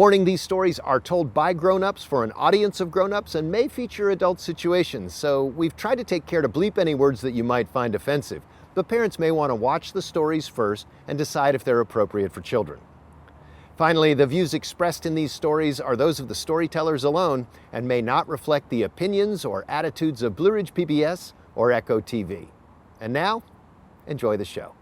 Warning, these stories are told by grown-ups for an audience of grown-ups and may feature adult situations, so we've tried to take care to bleep any words that you might find offensive, but parents may want to watch the stories first and decide if they're appropriate for children. Finally, the views expressed in these stories are those of the storytellers alone and may not reflect the opinions or attitudes of Blue Ridge PBS or Echo TV. And now, enjoy the show.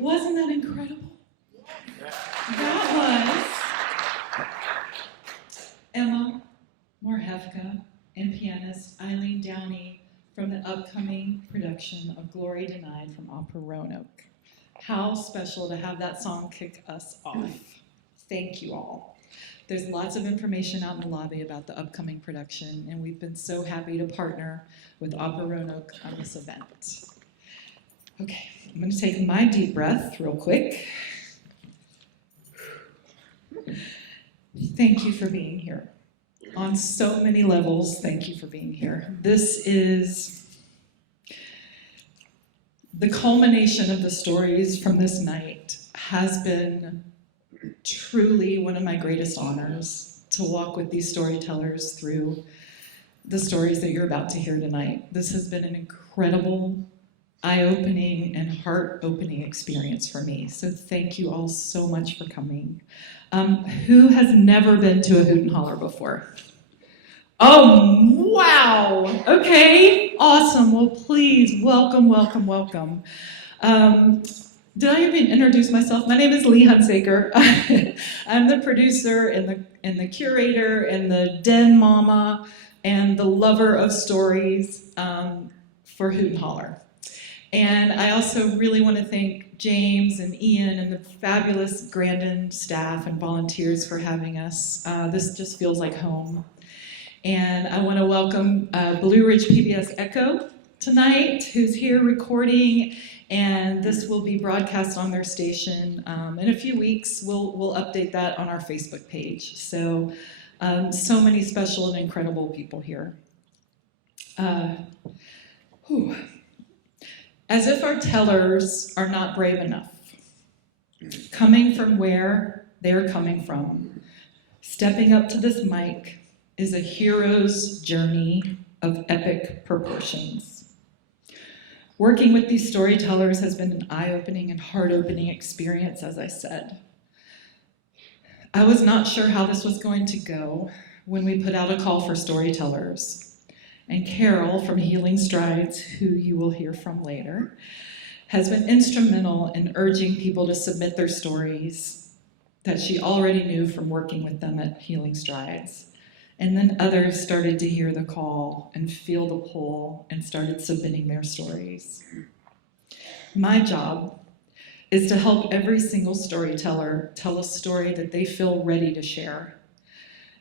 Wasn't that incredible? That was Emma Morhevka and pianist Eileen Downey from the upcoming production of Glory Denied from Opera Roanoke. How special to have that song kick us off. Thank you all. There's lots of information out in the lobby about the upcoming production, and we've been so happy to partner with Opera Roanoke on this event. Okay, I'm going to take my deep breath real quick. Thank you for being here. On so many levels, thank you for being here. This is the culmination of the stories from this night has been truly one of my greatest honors to walk with these storytellers through the stories that you're about to hear tonight. This has been an incredible, eye-opening and heart-opening experience for me. So thank you all so much for coming. Who has never been to a Hoot and Holler before? Oh, wow. Okay, awesome. Well, please, welcome, welcome, welcome. Did I even introduce myself? My name is Lee Hunsaker. I'm the producer and the curator and the den mama and the lover of stories for Hoot and Holler. And I also really want to thank James and Ian and the fabulous Grandin staff and volunteers for having us. This just feels like home. And I want to welcome Blue Ridge PBS Echo tonight, who's here recording, and this will be broadcast on their station. In a few weeks, we'll update that on our Facebook page. So, so many special and incredible people here. As if our tellers are not brave enough, coming from where they're coming from, stepping up to this mic is a hero's journey of epic proportions. Working with these storytellers has been an eye-opening and heart-opening experience, as I said. I was not sure how this was going to go when we put out a call for storytellers. And Carol from Healing Strides, who you will hear from later, has been instrumental in urging people to submit their stories that she already knew from working with them at Healing Strides. And then others started to hear the call and feel the pull and started submitting their stories. My job is to help every single storyteller tell a story that they feel ready to share.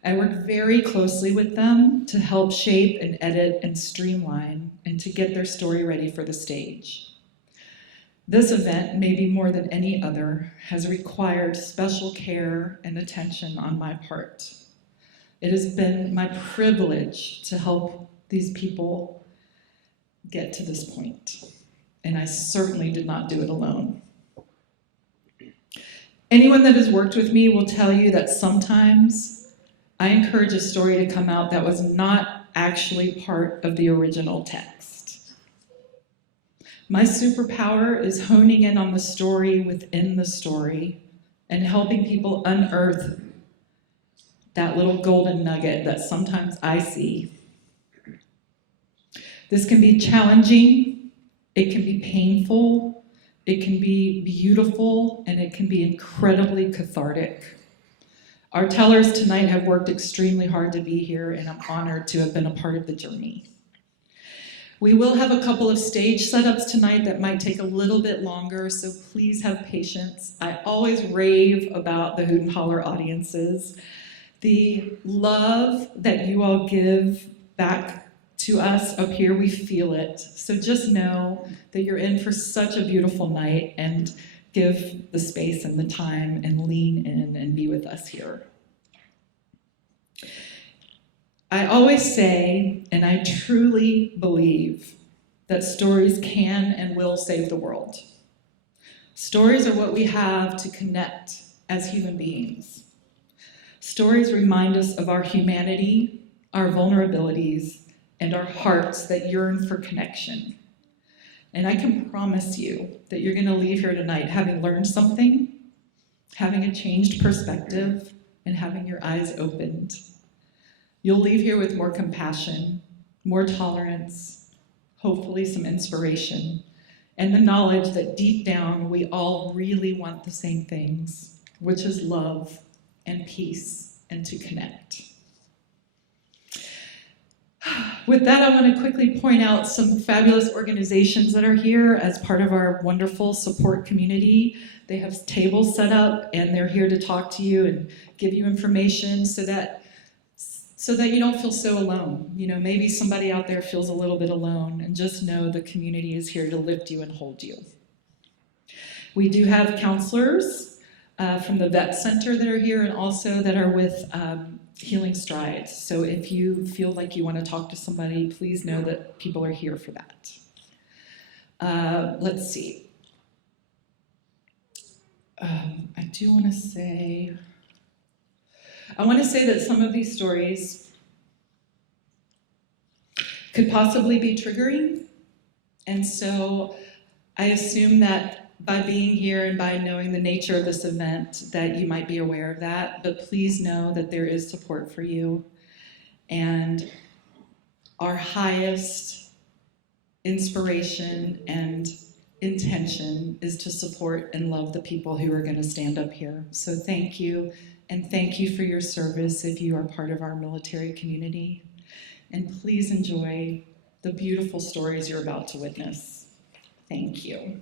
I work very closely with them to help shape and edit and streamline and to get their story ready for the stage. This event, maybe more than any other, has required special care and attention on my part. It has been my privilege to help these people get to this point, and I certainly did not do it alone. Anyone that has worked with me will tell you that sometimes I encourage a story to come out that was not actually part of the original text. My superpower is honing in on the story within the story and helping people unearth that little golden nugget that sometimes I see. This can be challenging, it can be painful, it can be beautiful, and it can be incredibly cathartic. Our tellers tonight have worked extremely hard to be here, and I'm honored to have been a part of the journey. We will have a couple of stage setups tonight that might take a little bit longer, so please have patience. I always rave about the Hoot and Holler audiences. The love that you all give back to us up here, we feel it. So just know that you're in for such a beautiful night, and give the space and the time and lean in and be with us here. I always say, and I truly believe, that stories can and will save the world. Stories are what we have to connect as human beings. Stories remind us of our humanity, our vulnerabilities, and our hearts that yearn for connection. And I can promise you that you're going to leave here tonight having learned something, having a changed perspective, and having your eyes opened. You'll leave here with more compassion, more tolerance, hopefully some inspiration, and the knowledge that deep down we all really want the same things, which is love and peace and to connect. With that, I want to quickly point out some fabulous organizations that are here as part of our wonderful support community. They have tables set up, and they're here to talk to you and give you information so that you don't feel so alone. You know, maybe somebody out there feels a little bit alone, and just know the community is here to lift you and hold you. We do have counselors from the Vet Center that are here, and also that are with Healing Strides. So if you feel like you want to talk to somebody, please know that people are here for that. Let's see. I want to say that some of these stories could possibly be triggering. And so I assume that by being here and by knowing the nature of this event that you might be aware of that, but please know that there is support for you. And our highest inspiration and intention is to support and love the people who are going to stand up here. So thank you, and thank you for your service if you are part of our military community. and please enjoy the beautiful stories you're about to witness. Thank you.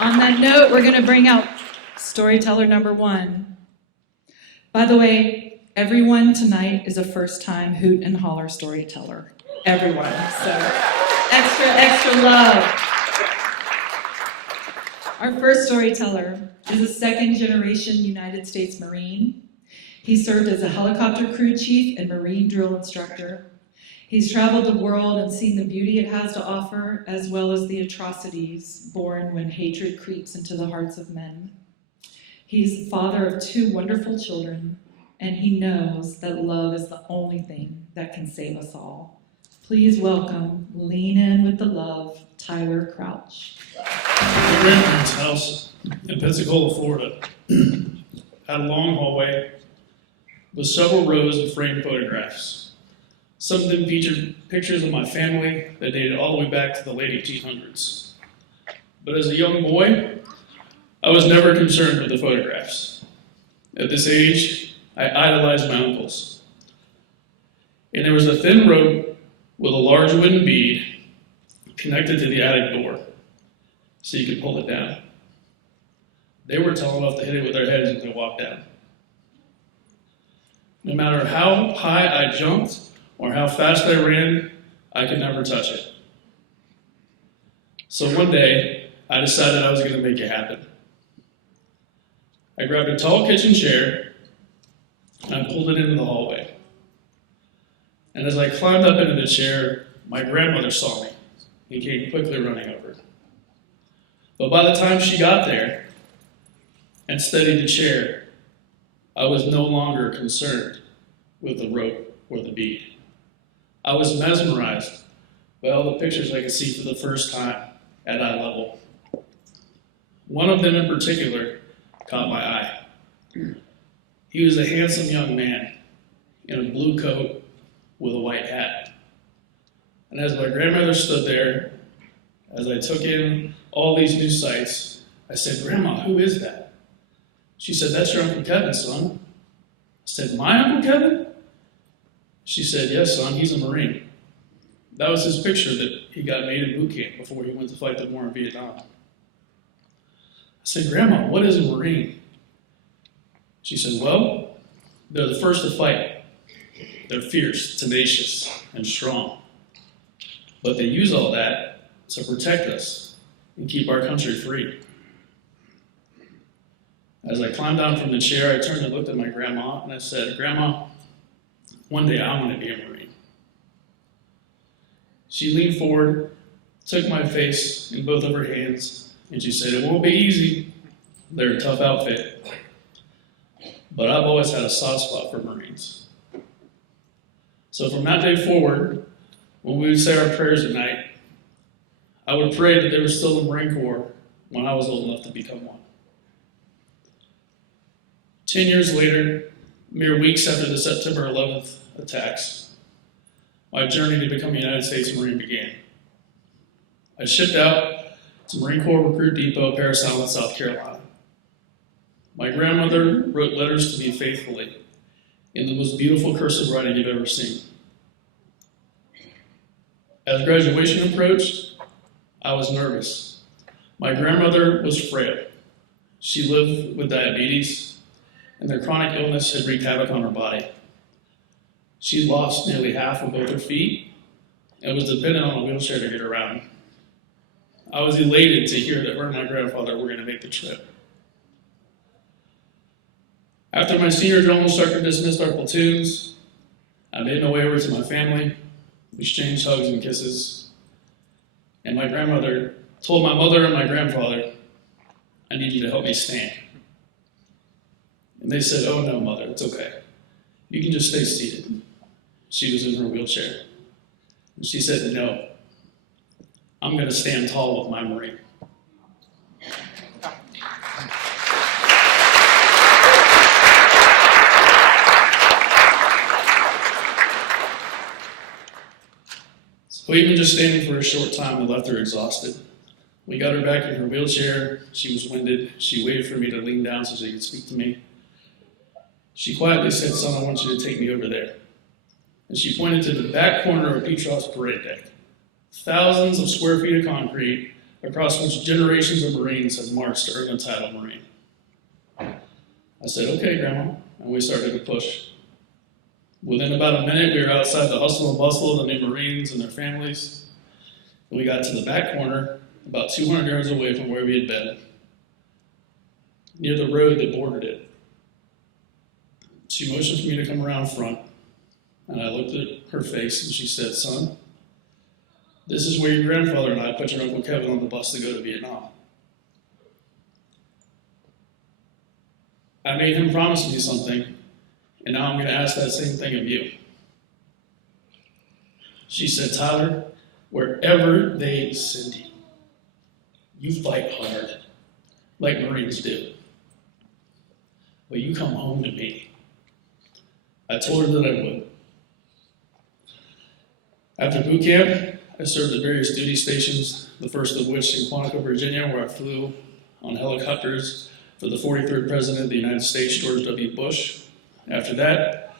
On that note, we're going to bring out storyteller number 1. By the way, everyone tonight is a first-time Hoot and Holler storyteller. Everyone. So extra love. Our first storyteller is a second-generation United States Marine. He served as a helicopter crew chief and Marine drill instructor. He's traveled the world and seen the beauty it has to offer, as well as the atrocities born when hatred creeps into the hearts of men. He's the father of 2 wonderful children, and he knows that love is the only thing that can save us all. Please welcome, lean in with the love, Tyler Crouch. My grandparents' house in Pensacola, Florida, had a long hallway with several rows of framed photographs. Some of them featured pictures of my family that dated all the way back to the late 1800s. But as a young boy, I was never concerned with the photographs. At this age, I idolized my uncles. And there was a thin rope with a large wooden bead connected to the attic door, so you could pull it down. They were tall enough to hit it with their heads as they walked down. No matter how high I jumped or how fast I ran, I could never touch it. So one day, I decided I was going to make it happen. I grabbed a tall kitchen chair and I pulled it into the hallway. And as I climbed up into the chair, my grandmother saw me and came quickly running over. But by the time she got there and steadied the chair, I was no longer concerned with the rope or the bead. I was mesmerized by all the pictures I could see for the first time at eye level. One of them in particular caught my eye. He was a handsome young man in a blue coat with a white hat. And as my grandmother stood there, as I took in all these new sights, I said, "Grandma, who is that?" She said, "That's your Uncle Kevin, son." I said, "My Uncle Kevin?" She said, "Yes, son, he's a Marine." That was his picture that he got made in boot camp before he went to fight the war in Vietnam. I said, "Grandma, what is a Marine?" She said, "Well, they're the first to fight. They're fierce, tenacious, and strong. But they use all that to protect us and keep our country free." As I climbed down from the chair, I turned and looked at my grandma and I said, "Grandma, one day I'm going to be a Marine." She leaned forward, took my face in both of her hands, and she said, "It won't be easy. They're a tough outfit. But I've always had a soft spot for Marines." So from that day forward, when we would say our prayers at night, I would pray that they were still in the Marine Corps when I was old enough to become one. 10 years later, mere weeks after the September 11th attacks, my journey to become a United States Marine began. I shipped out to Marine Corps Recruit Depot, Paris Island, South Carolina. My grandmother wrote letters to me faithfully in the most beautiful cursive writing you've ever seen. As graduation approached, I was nervous. My grandmother was frail. She lived with diabetes, and their chronic illness had wreaked havoc on her body. She lost nearly half of both her feet and was dependent on a wheelchair to get around. I was elated to hear that her and my grandfather were going to make the trip. After my senior drill instructor dismissed our platoons, I made my way over to my family. We exchanged hugs and kisses. And my grandmother told my mother and my grandfather, "I need you to help me stand." And they said, "Oh no, mother, it's okay. You can just stay seated." She was in her wheelchair. And she said, "No, I'm going to stand tall with my Marine." So even just standing for a short time, we left her exhausted. We got her back in her wheelchair. She was winded. She waited for me to lean down so she could speak to me. She quietly said, "Son, I want you to take me over there." And she pointed to the back corner of Petros parade deck. Thousands of square feet of concrete across which generations of Marines have marched to earn the title Marine. I said, "Okay, Grandma," and we started to push. Within about a minute, we were outside the hustle and bustle of the new Marines and their families. And we got to the back corner, about 200 yards away from where we had been, near the road that bordered it. She motioned for me to come around front, and I looked at her face, and she said, "Son, this is where your grandfather and I put your Uncle Kevin on the bus to go to Vietnam. I made him promise me something, and now I'm going to ask that same thing of you." She said, "Tyler, wherever they send you, you fight hard, like Marines do. But you come home to me." I told her that I would. After boot camp, I served at various duty stations, the first of which in Quantico, Virginia, where I flew on helicopters for the 43rd President of the United States, George W. Bush. After that,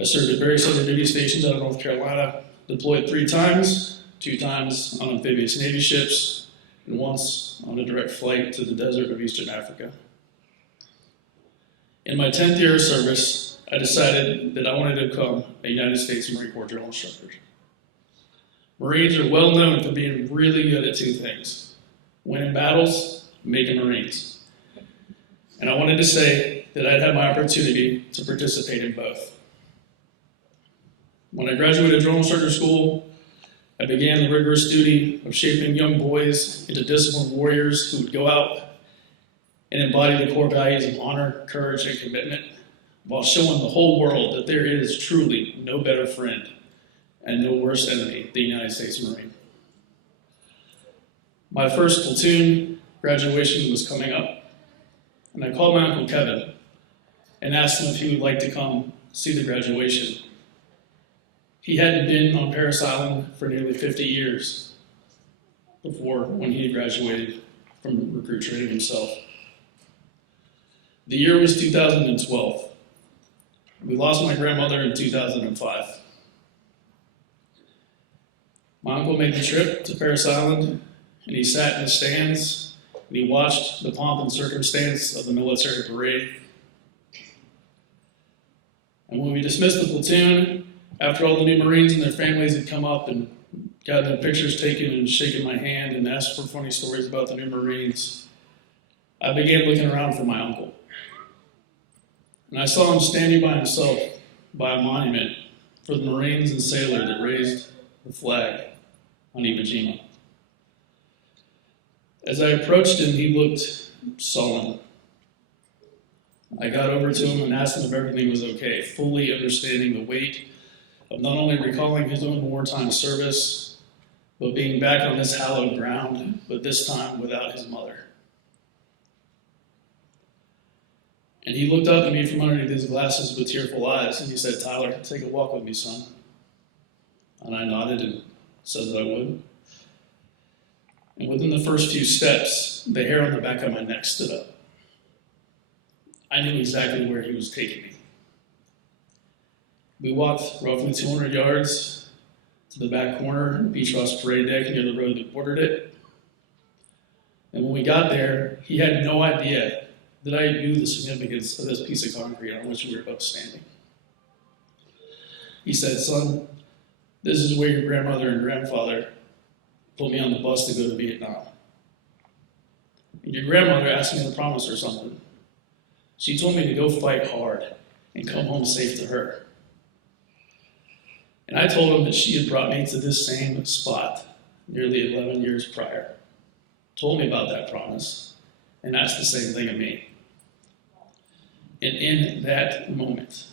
I served at various other duty stations out of North Carolina, deployed 3 times, 2 times on amphibious Navy ships, and once on a direct flight to the desert of Eastern Africa. In my 10th year of service, I decided that I wanted to become a United States Marine Corps drill instructor. Marines are well known for being really good at 2 things: winning battles, making Marines. And I wanted to say that I'd had my opportunity to participate in both. When I graduated drill instructor school, I began the rigorous duty of shaping young boys into disciplined warriors who would go out and embody the core values of honor, courage, and commitment, while showing the whole world that there is truly no better friend and no worse enemy than the United States Marine. My first platoon graduation was coming up, and I called my Uncle Kevin and asked him if he would like to come see the graduation. He hadn't been on Parris Island for nearly 50 years before when he had graduated from recruit training himself. The year was 2012. We lost my grandmother in 2005. My uncle made the trip to Parris Island, and he sat in the stands, and he watched the pomp and circumstance of the military parade. And when we dismissed the platoon, after all the new Marines and their families had come up and gotten their pictures taken and shaken my hand and asked for funny stories about the new Marines, I began looking around for my uncle. And I saw him standing by himself by a monument for the Marines and sailors that raised the flag on Iwo Jima. As I approached him, he looked sullen. I got over to him and asked him if everything was okay, fully understanding the weight of not only recalling his own wartime service, but being back on this hallowed ground, but this time without his mother. And he looked up at me from underneath his glasses with tearful eyes, and he said, "Tyler, take a walk with me, son." And I nodded and said that I would. And within the first few steps, the hair on the back of my neck stood up. I knew exactly where he was taking me. We walked roughly 200 yards to the back corner of Petros parade deck near the road that bordered it. And when we got there, he had no idea that I knew the significance of this piece of concrete on which we were both standing. He said, "Son, this is where your grandmother and grandfather put me on the bus to go to Vietnam. And your grandmother asked me to promise her something. She told me to go fight hard and come home safe to her. And I told him that she had brought me to this same spot nearly 11 years prior, told me about that promise, and asked the same thing of me. And in that moment,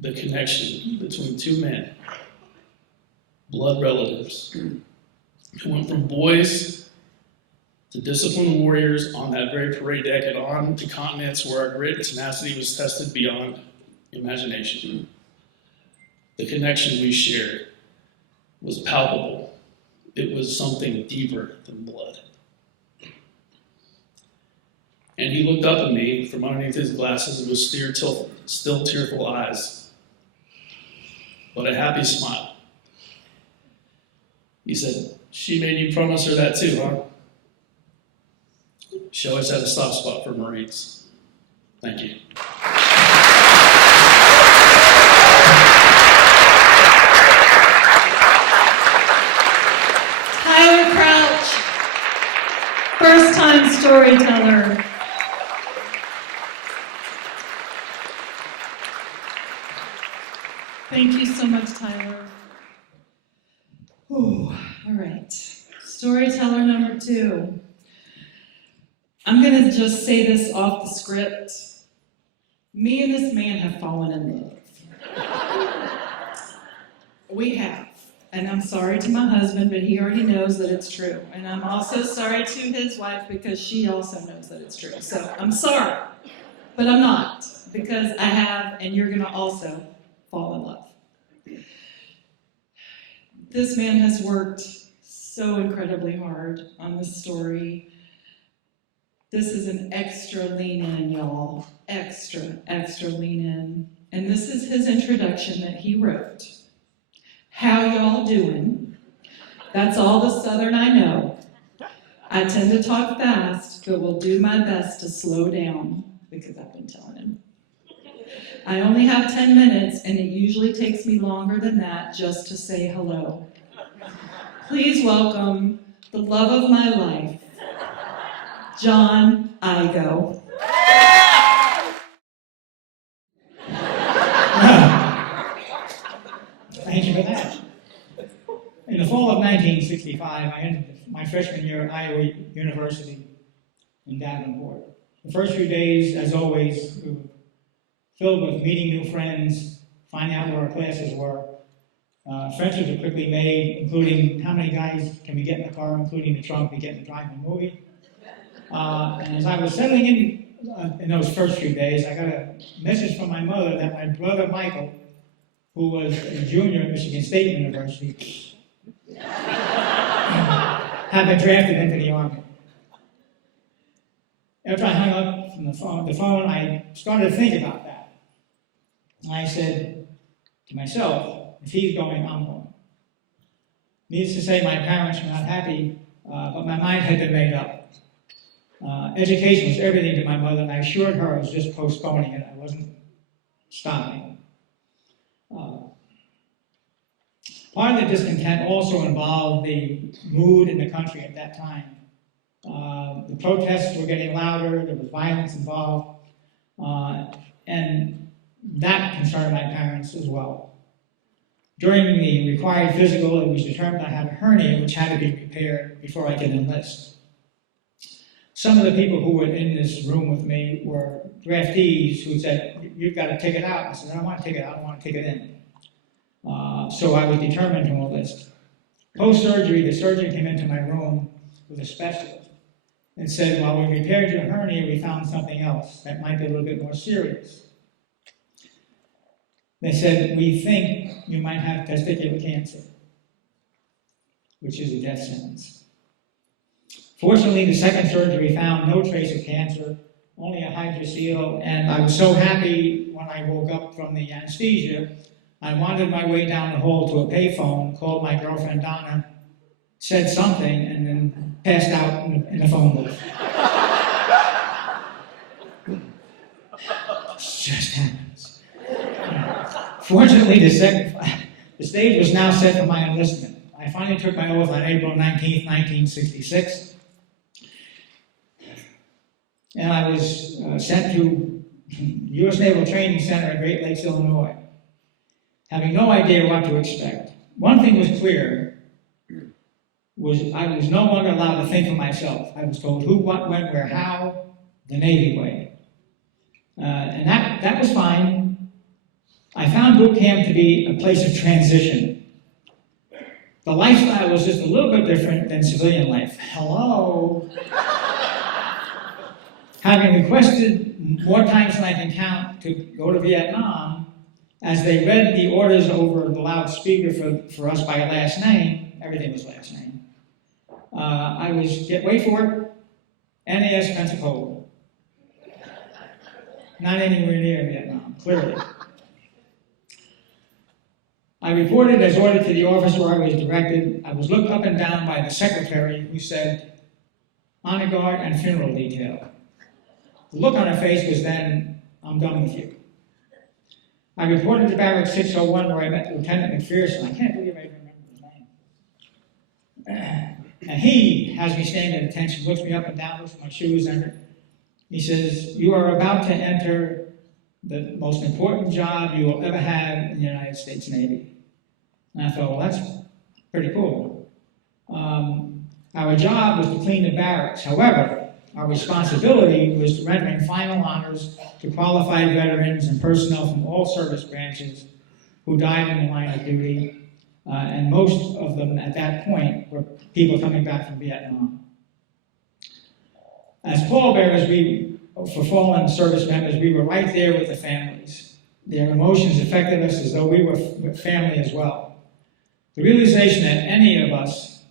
the connection between 2 men, blood relatives, who went from boys to disciplined warriors on that very parade deck and on to continents where our grit and tenacity was tested beyond imagination. The connection we shared was palpable. It was something deeper than blood. And he looked up at me from underneath his glasses and was still tearful eyes, but a happy smile. He said, "She made you promise her that too, huh?" She always had a soft spot for Marines. Thank you. Tyler Crouch, first-time storyteller. Thank you so much, Tyler. Ooh, all right. Storyteller number 2. I'm going to just say this off the script. Me and this man have fallen in love. We have. And I'm sorry to my husband, but he already knows that it's true. And I'm also sorry to his wife because she also knows that it's true. So I'm sorry, but I'm not, because I have, and you're going to also fall in love. This man has worked so incredibly hard on this story. This is an extra lean in, y'all. Extra lean in. And this is his introduction that he wrote. How y'all doing? That's all the Southern I know. I tend to talk fast, but will do my best to slow down, because I've been telling him. I only have 10 minutes, and it usually takes me longer than that just to say hello. Please welcome the love of my life, John Igo. Thank you for that. In the fall of 1965, I entered my freshman year at Iowa University in Davenport. The first few days, as always, we were filled with meeting new friends, finding out where our classes were. Friendships were quickly made, including how many guys can we get in the car, including the trunk, we get in the drive-in movie. And as I was settling in those first few days, I got a message from my mother that my brother Michael, who was a junior at Michigan State University, had been drafted into the Army. After I hung up from the phone, I started to think about that. And I said to myself, if he's going, I'm going. Needless to say, my parents were not happy, but my mind had been made up. Education was everything to my mother, and I assured her I was just postponing it. I wasn't stopping. Part of the discontent also involved the mood in the country at that time. The protests were getting louder, there was violence involved, and that concerned my parents as well. During the required physical, it was determined I had a hernia which had to be repaired before I could enlist. Some of the people who were in this room with me were draftees who said, "You've got to take it out." I said, "I don't want to take it out, I don't want to take it in." So I was determined to enlist. Post-surgery, the surgeon came into my room with a specialist and said, "While we repaired your hernia, we found something else that might be a little bit more serious." They said, "We think you might have testicular cancer," which is a death sentence. Fortunately, the second surgery found no trace of cancer, only a hydrocele, and I was so happy when I woke up from the anesthesia, I wandered my way down the hall to a payphone, called my girlfriend Donna, said something, and then passed out in the phone booth. It just happens. Fortunately, the stage was now set for my enlistment. I finally took my oath on April 19th, 1966. And I was sent to U.S. Naval Training Center at Great Lakes, Illinois, having no idea what to expect. One thing was clear, I was no longer allowed to think for myself. I was told who, what, when, where, how, the Navy way. And that was fine. I found boot camp to be a place of transition. The lifestyle was just a little bit different than civilian life. Hello? Having requested more times than I can count to go to Vietnam, as they read the orders over the loudspeaker for us by last name, everything was last name, I was, wait for it, NAS Pensacola. Not anywhere near Vietnam. clearly. I reported as ordered to the office where I was directed. I was looked up and down by the secretary, who said, honor guard and funeral detail. The look on her face was then, I'm done with you. I reported to Barracks 601 where I met Lieutenant McPherson. I can't believe I even remember his name. And he has me standing at attention, looks me up and down, looks at my shoes, and he says, you are about to enter the most important job you will ever have in the United States Navy. And I thought, well, that's pretty cool. Our job was to clean the barracks. However, our responsibility was rendering final honors to qualified veterans and personnel from all service branches who died in the line of duty, and most of them at that point were people coming back from Vietnam. As pallbearers, for fallen service members, we were right there with the families. Their emotions affected us as though we were family as well. The realization that any of us,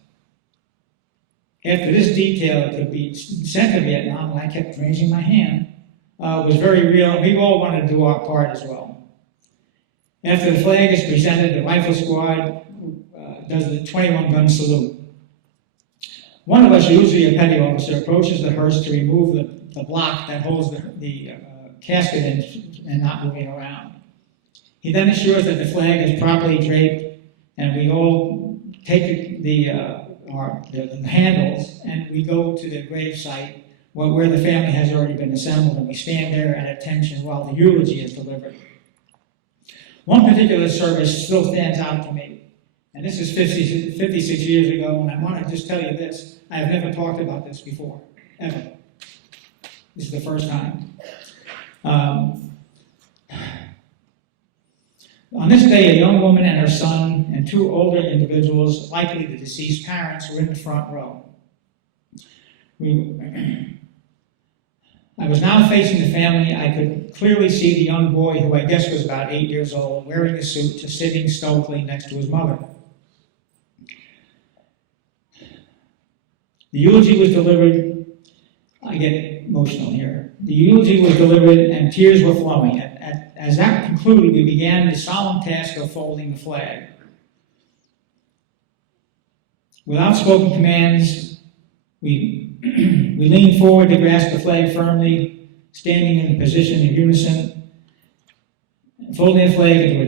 after this detail, could be sent to Vietnam, and I kept raising my hand, was very real, and we all wanted to do our part as well. After the flag is presented, the rifle squad does the 21-gun salute. One of us, usually a petty officer, approaches the hearse to remove the block that holds the casket in and not moving around. He then assures that the flag is properly draped, and we all take the handles, and we go to the grave site where the family has already been assembled, and we stand there at attention while the eulogy is delivered. One particular service still stands out to me, and this is 56 years ago, and I want to just tell you this. I have never talked about this before, ever. This is the first time. On this day, a young woman and her son and two older individuals, likely the deceased parents, were in the front row. I was now facing the family. I could clearly see the young boy, who I guess was about 8 years old, wearing a suit, just sitting stoically next to his mother. The eulogy was delivered. I get emotional here. The eulogy was delivered and tears were flowing. As that concluded, we began the solemn task of folding the flag. Without spoken commands, we leaned forward to grasp the flag firmly, standing in a position of unison, and folding the flag into a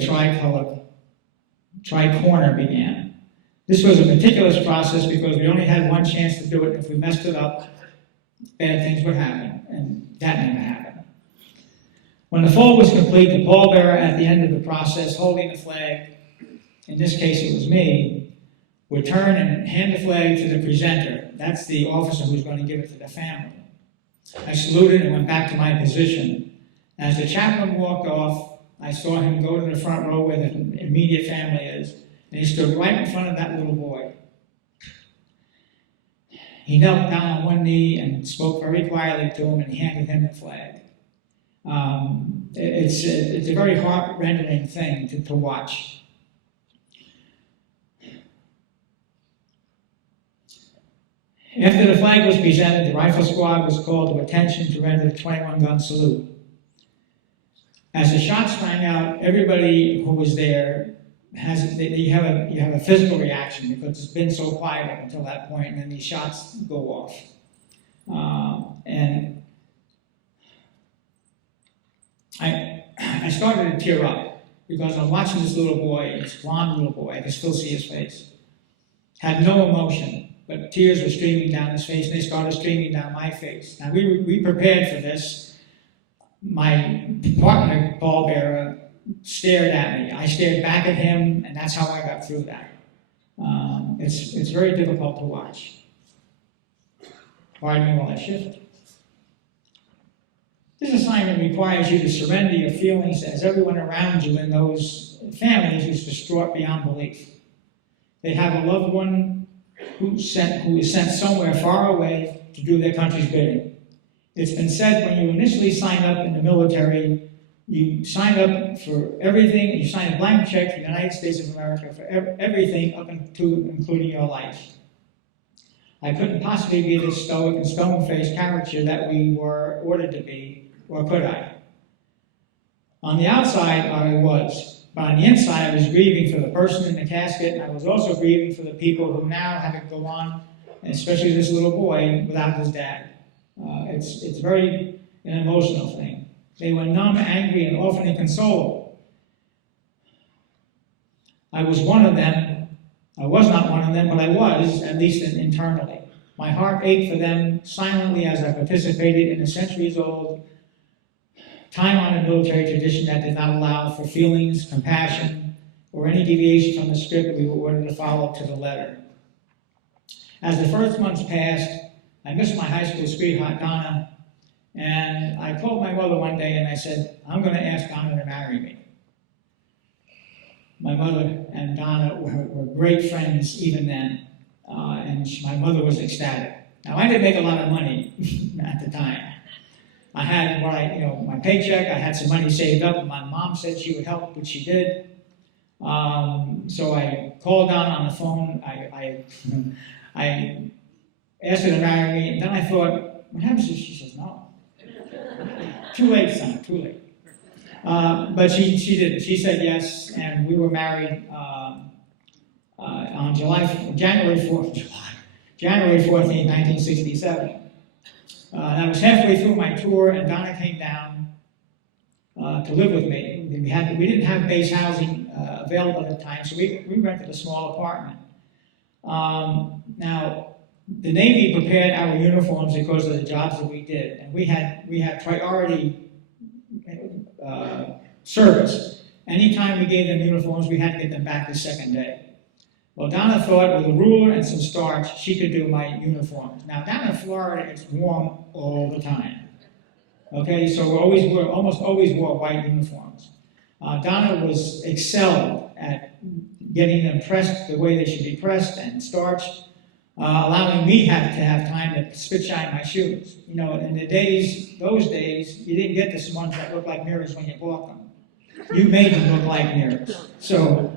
tri-corner began. This was a meticulous process because we only had one chance to do it. If we messed it up, bad things would happen, and that never happened. When the fold was complete, the pallbearer at the end of the process, holding the flag, in this case it was me, would turn and hand the flag to the presenter. That's the officer who's going to give it to the family. I saluted and went back to my position. As the chaplain walked off, I saw him go to the front row where the immediate family is, and he stood right in front of that little boy. He knelt down on one knee and spoke very quietly to him and handed him the flag. It's a very heart-rending thing to watch. After the flag was presented, the rifle squad was called to attention to render the 21-gun salute. As the shots rang out, everybody who was there you have a physical reaction because it's been so quiet up until that point, and then these shots go off. And I started to tear up because I'm watching this little boy, this blonde little boy, I can still see his face. Had no emotion, but tears were streaming down his face, and they started streaming down my face. Now, we prepared for this. My partner, pallbearer, stared at me. I stared back at him, and that's how I got through that. It's very difficult to watch. Pardon me while I shift. This assignment requires you to surrender your feelings as everyone around you in those families is distraught beyond belief. They have a loved one who is sent somewhere far away to do their country's bidding. It's been said when you initially sign up in the military, you sign up for everything, you sign a blank check for the United States of America for everything up to including your life. I couldn't possibly be the stoic and stone-faced character that we were ordered to be, or could I? On the outside, I was. But on the inside, I was grieving for the person in the casket, and I was also grieving for the people who now had to go on, and especially this little boy, without his dad. It's very an emotional thing. They were numb, angry, and often inconsolable. I was one of them. I was not one of them, but I was, at least internally. My heart ached for them silently as I participated in a centuries-old, time-honored military tradition that did not allow for feelings, compassion, or any deviation from the script we were ordered to follow to the letter. As the first months passed, I missed my high school sweetheart, Donna, and I called my mother one day and I said, I'm going to ask Donna to marry me. My mother and Donna were great friends even then, and my mother was ecstatic. Now, I didn't make a lot of money at the time. I had my paycheck, I had some money saved up, and my mom said she would help, which she did. So I called Donna on the phone, I asked her to marry me, and then I thought, what happens if she says no? Too late, son, too late. But she did. She said yes, and we were married on January 14th, 1967. I was halfway through my tour, and Donna came down to live with me. We didn't have base housing available at the time, so we rented a small apartment. Now, the Navy prepared our uniforms because of the jobs that we did, and we had priority service. Anytime we gave them uniforms, we had to get them back the second day. Well, Donna thought with a ruler and some starch, she could do my uniforms. Now, down in Florida, it's warm all the time. Okay, so we almost always wore white uniforms. Donna was excelled at getting them pressed the way they should be pressed and starched, allowing me to have time to spit shine my shoes. In those days, you didn't get the ones that looked like mirrors when you bought them. You made them look like mirrors. So,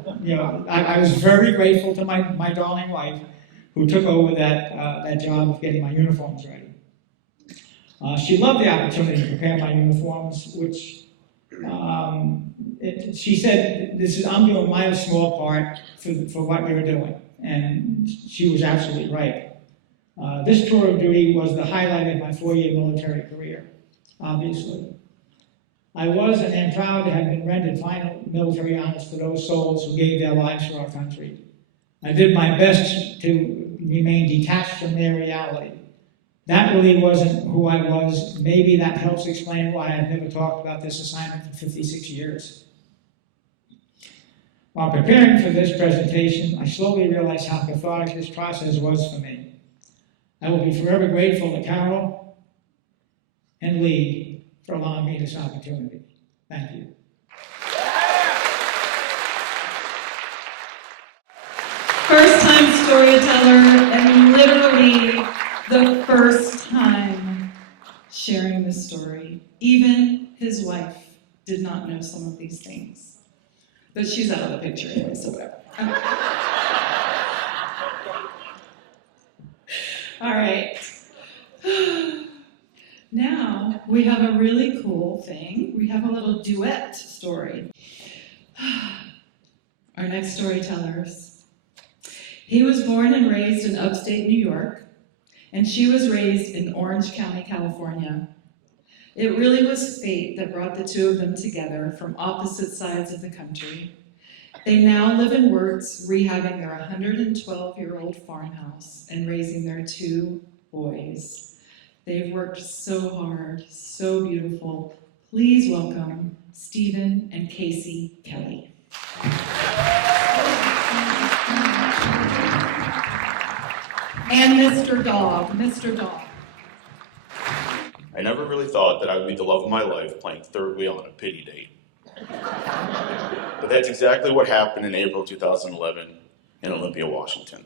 I was very grateful to my darling wife who took over that job of getting my uniforms ready. She loved the opportunity to prepare my uniforms, which she said, I'm doing my small part for what we were doing. And she was absolutely right. This tour of duty was the highlight of my 4-year military career, obviously. I was and am proud to have been rendered final military honors for those souls who gave their lives for our country. I did my best to remain detached from their reality. That really wasn't who I was. Maybe that helps explain why I've never talked about this assignment for 56 years. While preparing for this presentation, I slowly realized how cathartic this process was for me. I will be forever grateful to Carol and Lee for allowing me this opportunity. Thank you. First-time storyteller, and literally the first time sharing this story. Even his wife did not know some of these things. But she's out of the picture anyway, so whatever. All right. Now we have a really cool thing. We have a little duet story. Our next storytellers. He was born and raised in upstate New York, and she was raised in Orange County, California. It really was fate that brought the two of them together from opposite sides of the country. They now live in Wirtz, rehabbing their 112-year-old farmhouse and raising their 2 boys. They've worked so hard, so beautiful. Please welcome Stephen and Casey Kelly. And Mr. Dog, Mr. Dog. I never really thought that I would be the love of my life playing third wheel on a pity date. But that's exactly what happened in April 2011 in Olympia, Washington.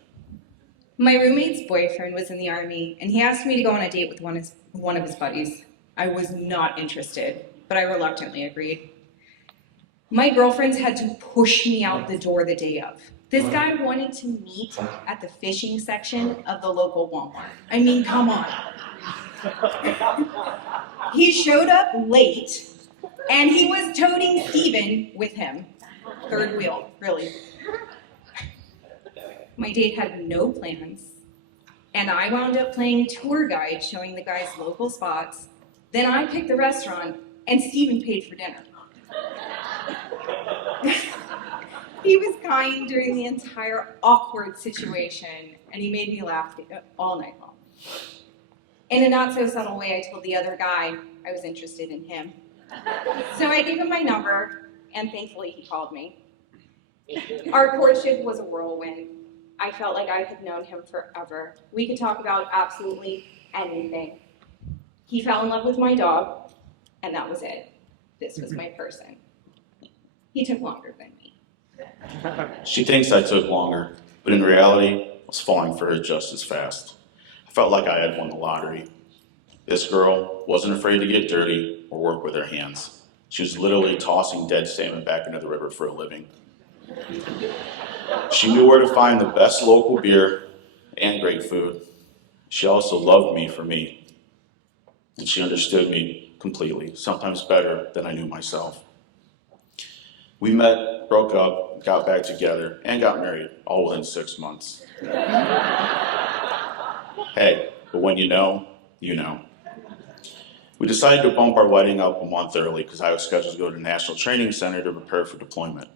My roommate's boyfriend was in the Army, and he asked me to go on a date with one of his buddies. I was not interested, but I reluctantly agreed. My girlfriends had to push me out the door the day of. This guy wanted to meet at the fishing section of the local Walmart. I mean, come on. He showed up late, And he was toting Steven with him. Third wheel, really. My date had no plans, and I wound up playing tour guide, showing the guys local spots. Then I picked the restaurant, and Steven paid for dinner. He was kind during the entire awkward situation, and he made me laugh all night long. In a not so subtle way, I told the other guy I was interested in him. So I gave him my number, and thankfully he called me. Our courtship was a whirlwind. I felt like I had known him forever. We could talk about absolutely anything. He fell in love with my dog, and that was it. This was my person. He took longer than me. She thinks I took longer, but in reality, I was falling for her just as fast. I felt like I had won the lottery. This girl wasn't afraid to get dirty or work with her hands. She was literally tossing dead salmon back into the river for a living. She knew where to find the best local beer and great food. She also loved me for me. And she understood me completely, sometimes better than I knew myself. We met, broke up, got back together, and got married, all within 6 months. Hey, but when you know, you know. We decided to bump our wedding up a month early because I was scheduled to go to the National Training Center to prepare for deployment.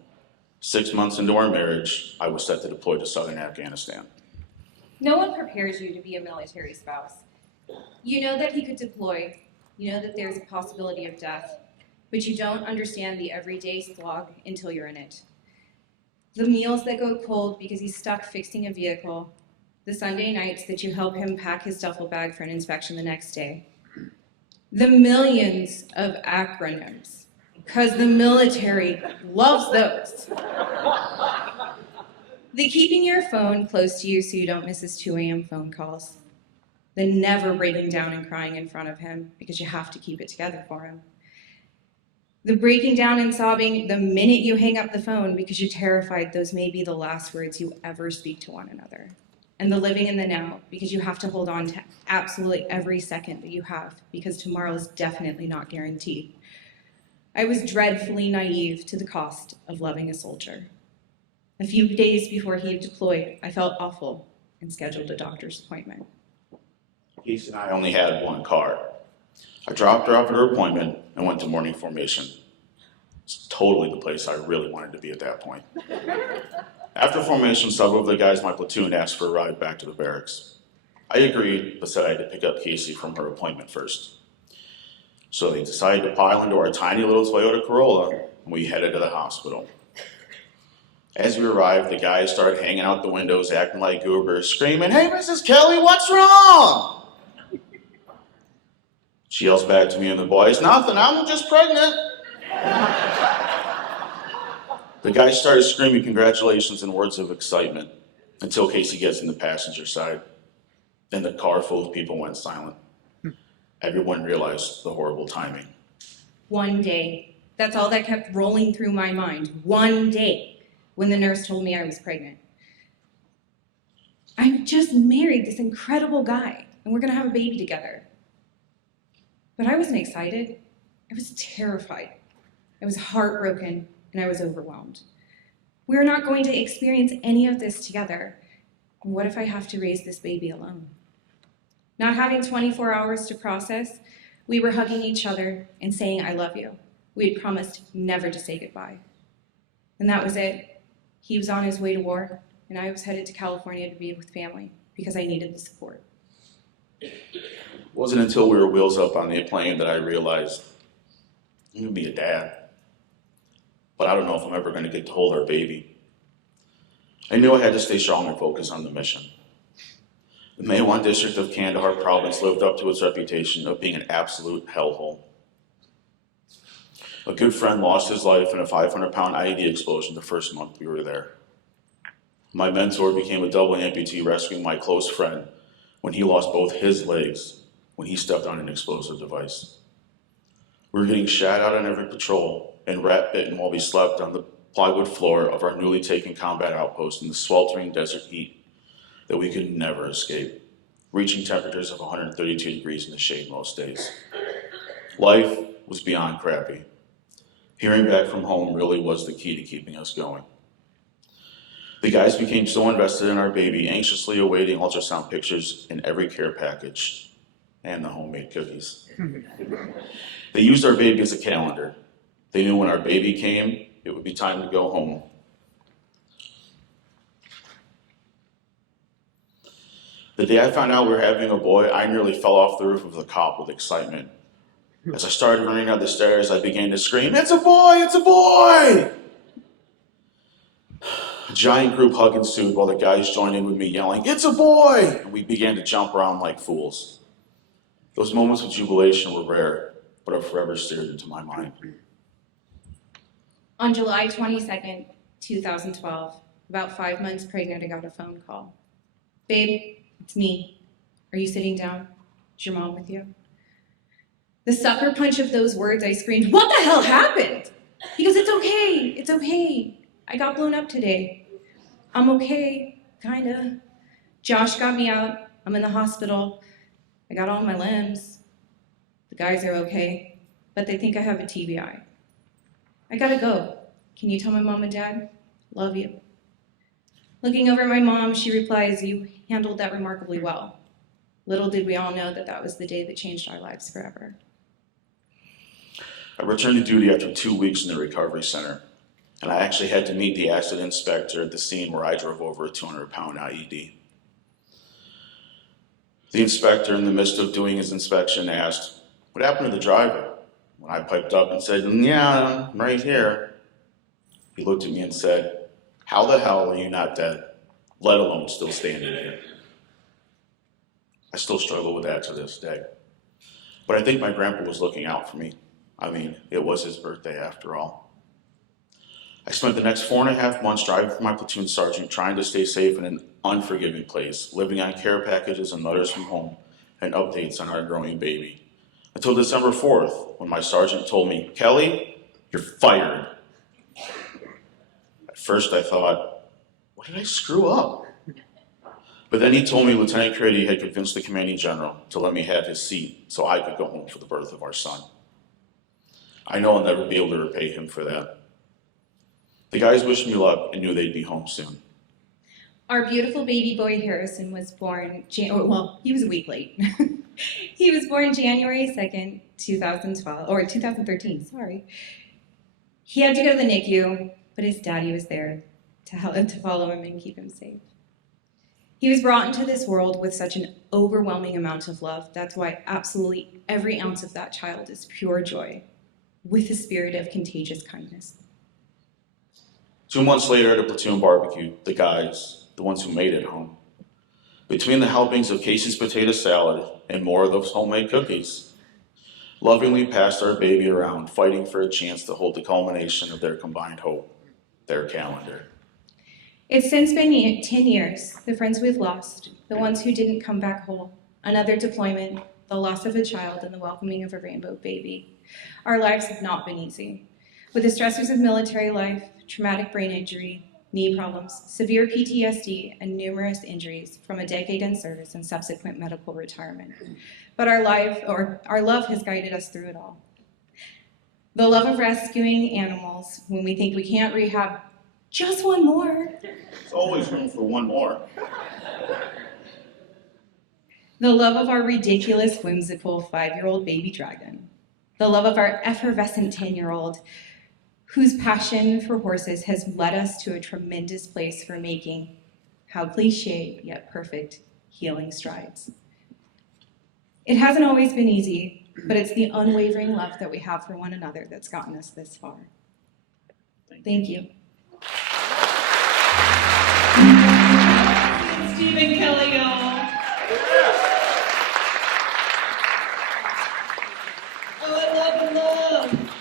6 months into our marriage, I was set to deploy to southern Afghanistan. No one prepares you to be a military spouse. You know that he could deploy. You know that there's a possibility of death. But you don't understand the everyday slog until you're in it. The meals that go cold because he's stuck fixing a vehicle. The Sunday nights that you help him pack his duffel bag for an inspection the next day. The millions of acronyms, because the military loves those. The keeping your phone close to you so you don't miss his 2 a.m. phone calls. The never breaking down and crying in front of him because you have to keep it together for him. The breaking down and sobbing the minute you hang up the phone because you're terrified those may be the last words you ever speak to one another. And the living in the now because you have to hold on to absolutely every second that you have because tomorrow is definitely not guaranteed. I was dreadfully naive to the cost of loving a soldier. A few days before he had deployed, I felt awful and scheduled a doctor's appointment. Casey and I only had one car. I dropped her off at her appointment and went to morning formation. It's totally the place I really wanted to be at that point. After formation, several of the guys in my platoon asked for a ride back to the barracks. I agreed, but said I had to pick up Casey from her appointment first. So they decided to pile into our tiny little Toyota Corolla, and we headed to the hospital. As we arrived, the guys started hanging out the windows, acting like goobers, screaming, "Hey, Mrs. Kelly, what's wrong?" She yells back to me and the boys, "Nothing, I'm just pregnant." The guys started screaming congratulations and words of excitement until Casey gets in the passenger side. Then the car full of people went silent. Everyone realized the horrible timing. One day, that's all that kept rolling through my mind. One day, when the nurse told me I was pregnant. I just married this incredible guy, and we're gonna have a baby together. But I wasn't excited. I was terrified. I was heartbroken, and I was overwhelmed. We're not going to experience any of this together. What if I have to raise this baby alone? Not having 24 hours to process, we were hugging each other and saying, "I love you." We had promised never to say goodbye. And that was it. He was on his way to war, and I was headed to California to be with family because I needed the support. It wasn't until we were wheels up on the plane that I realized I'm gonna be a dad. But I don't know if I'm ever gonna get to hold our baby. I knew I had to stay strong and focus on the mission. The May 1 district of Kandahar province lived up to its reputation of being an absolute hellhole. A good friend lost his life in a 500-pound IED explosion the first month we were there. My mentor became a double amputee rescuing my close friend when he lost both his legs when he stepped on an explosive device. We were getting shot out on every patrol and rat bitten while we slept on the plywood floor of our newly taken combat outpost in the sweltering desert heat that we could never escape, reaching temperatures of 132 degrees in the shade most days. Life was beyond crappy. Hearing back from home really was the key to keeping us going. The guys became so invested in our baby, anxiously awaiting ultrasound pictures in every care package and the homemade cookies. They used our baby as a calendar. They knew when our baby came, it would be time to go home. The day I found out we were having a boy, I nearly fell off the roof of the cop with excitement. As I started running down the stairs, I began to scream, "It's a boy! It's a boy!" A giant group hug ensued while the guys joined in with me yelling, "It's a boy!" And we began to jump around like fools. Those moments of jubilation were rare, but are forever seared into my mind. On July 22nd, 2012, about 5 months pregnant, I got a phone call. "Babe, it's me. Are you sitting down? Is your mom with you?" The sucker punch of those words, I screamed, "What the hell happened?" He goes, "It's okay, it's okay. I got blown up today. I'm okay, kinda. Josh got me out. I'm in the hospital. I got all my limbs. The guys are okay, but they think I have a TBI. I gotta go. Can you tell my mom and dad? Love you." Looking over at my mom, she replies, "You handled that remarkably well." Little did we all know that that was the day that changed our lives forever. I returned to duty after 2 weeks in the recovery center, and I actually had to meet the accident inspector at the scene where I drove over a 200-pound IED. The inspector, in the midst of doing his inspection, asked, "What happened to the driver?" When I piped up and said, "Yeah, I'm right here," he looked at me and said, "How the hell are you not dead, let alone still standing here?" I still struggle with that to this day. But I think my grandpa was looking out for me. I mean, it was his birthday after all. I spent the next 4.5 months driving for my platoon sergeant, trying to stay safe in an unforgiving place, living on care packages and letters from home, and updates on our growing baby. Until December 4th, when my sergeant told me, "Kelly, you're fired." At first I thought, what did I screw up? But then he told me Lieutenant Crady had convinced the commanding general to let me have his seat so I could go home for the birth of our son. I know I'll never be able to repay him for that. The guys wished me luck and knew they'd be home soon. Our beautiful baby boy Harrison was born, he was a week late. He was born January 2nd, 2013, sorry. He had to go to the NICU, but his daddy was there to follow him and keep him safe. He was brought into this world with such an overwhelming amount of love. That's why absolutely every ounce of that child is pure joy, with a spirit of contagious kindness. 2 months later at a platoon barbecue, the guys, the ones who made it home, between the helpings of Casey's potato salad and more of those homemade cookies, lovingly passed our baby around, fighting for a chance to hold the culmination of their combined hope, their calendar. It's since been 10 years, the friends we've lost, the ones who didn't come back whole, another deployment, the loss of a child, and the welcoming of a rainbow baby. Our lives have not been easy. With the stressors of military life, traumatic brain injury, knee problems, severe PTSD, and numerous injuries from a decade in service and subsequent medical retirement. But our love has guided us through it all. The love of rescuing animals when we think we can't rehab just one more. There's always room for one more. The love of our ridiculous, whimsical 5-year-old baby dragon. The love of our effervescent 10-year-old whose passion for horses has led us to a tremendous place for making, how cliche yet perfect, healing strides. It hasn't always been easy, but it's the unwavering love that we have for one another that's gotten us this far. Thank you. Stephen Kelly, y'all. Oh, I love.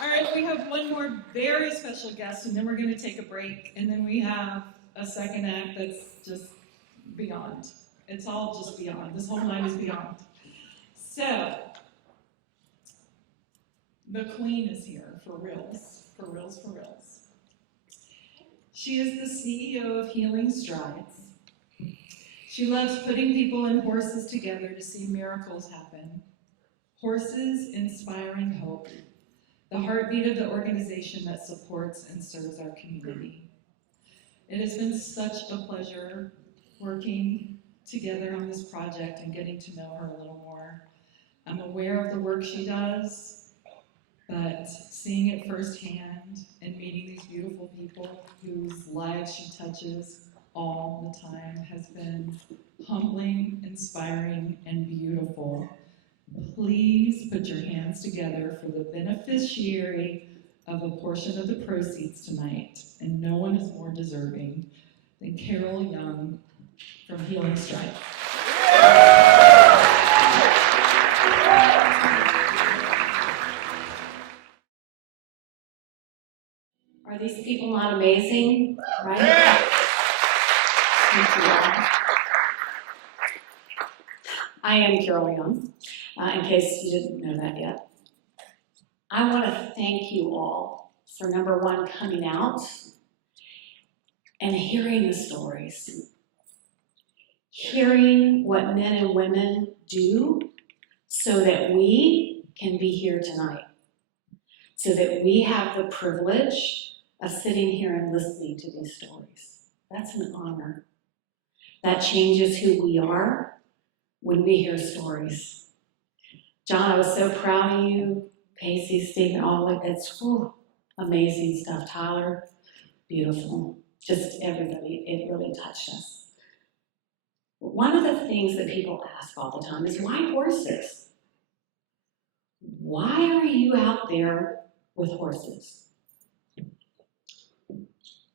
All right, we have one more very special guest, and then we're going to take a break, and then we have a second act that's just beyond. It's all just beyond. This whole night is beyond. So, the queen is here, for reals, for reals, for reals. She is the CEO of Healing Strides. She loves putting people and horses together to see miracles happen. Horses inspiring hope. the heartbeat of the organization that supports and serves our community. It has been such a pleasure working together on this project and getting to know her a little more. I'm aware of the work she does, but seeing it firsthand and meeting these beautiful people whose lives she touches all the time has been humbling, inspiring, and beautiful. Please put your hands together for the beneficiary of a portion of the proceeds tonight, and no one is more deserving than Carol Young from Healing Stripe. Are these people not amazing? Right? Yeah. Thank you all. I am Carol Young, in case you didn't know that yet. I want to thank you all for, number one, coming out and hearing the stories. Hearing what men and women do so that we can be here tonight. So that we have the privilege of sitting here and listening to these stories. That's an honor. That changes who we are when we hear stories. John, I was so proud of you. Casey, Stephen, all of it. It's amazing stuff. Tyler, beautiful. Just everybody, it really touched us. One of the things that people ask all the time is, why horses? Why are you out there with horses?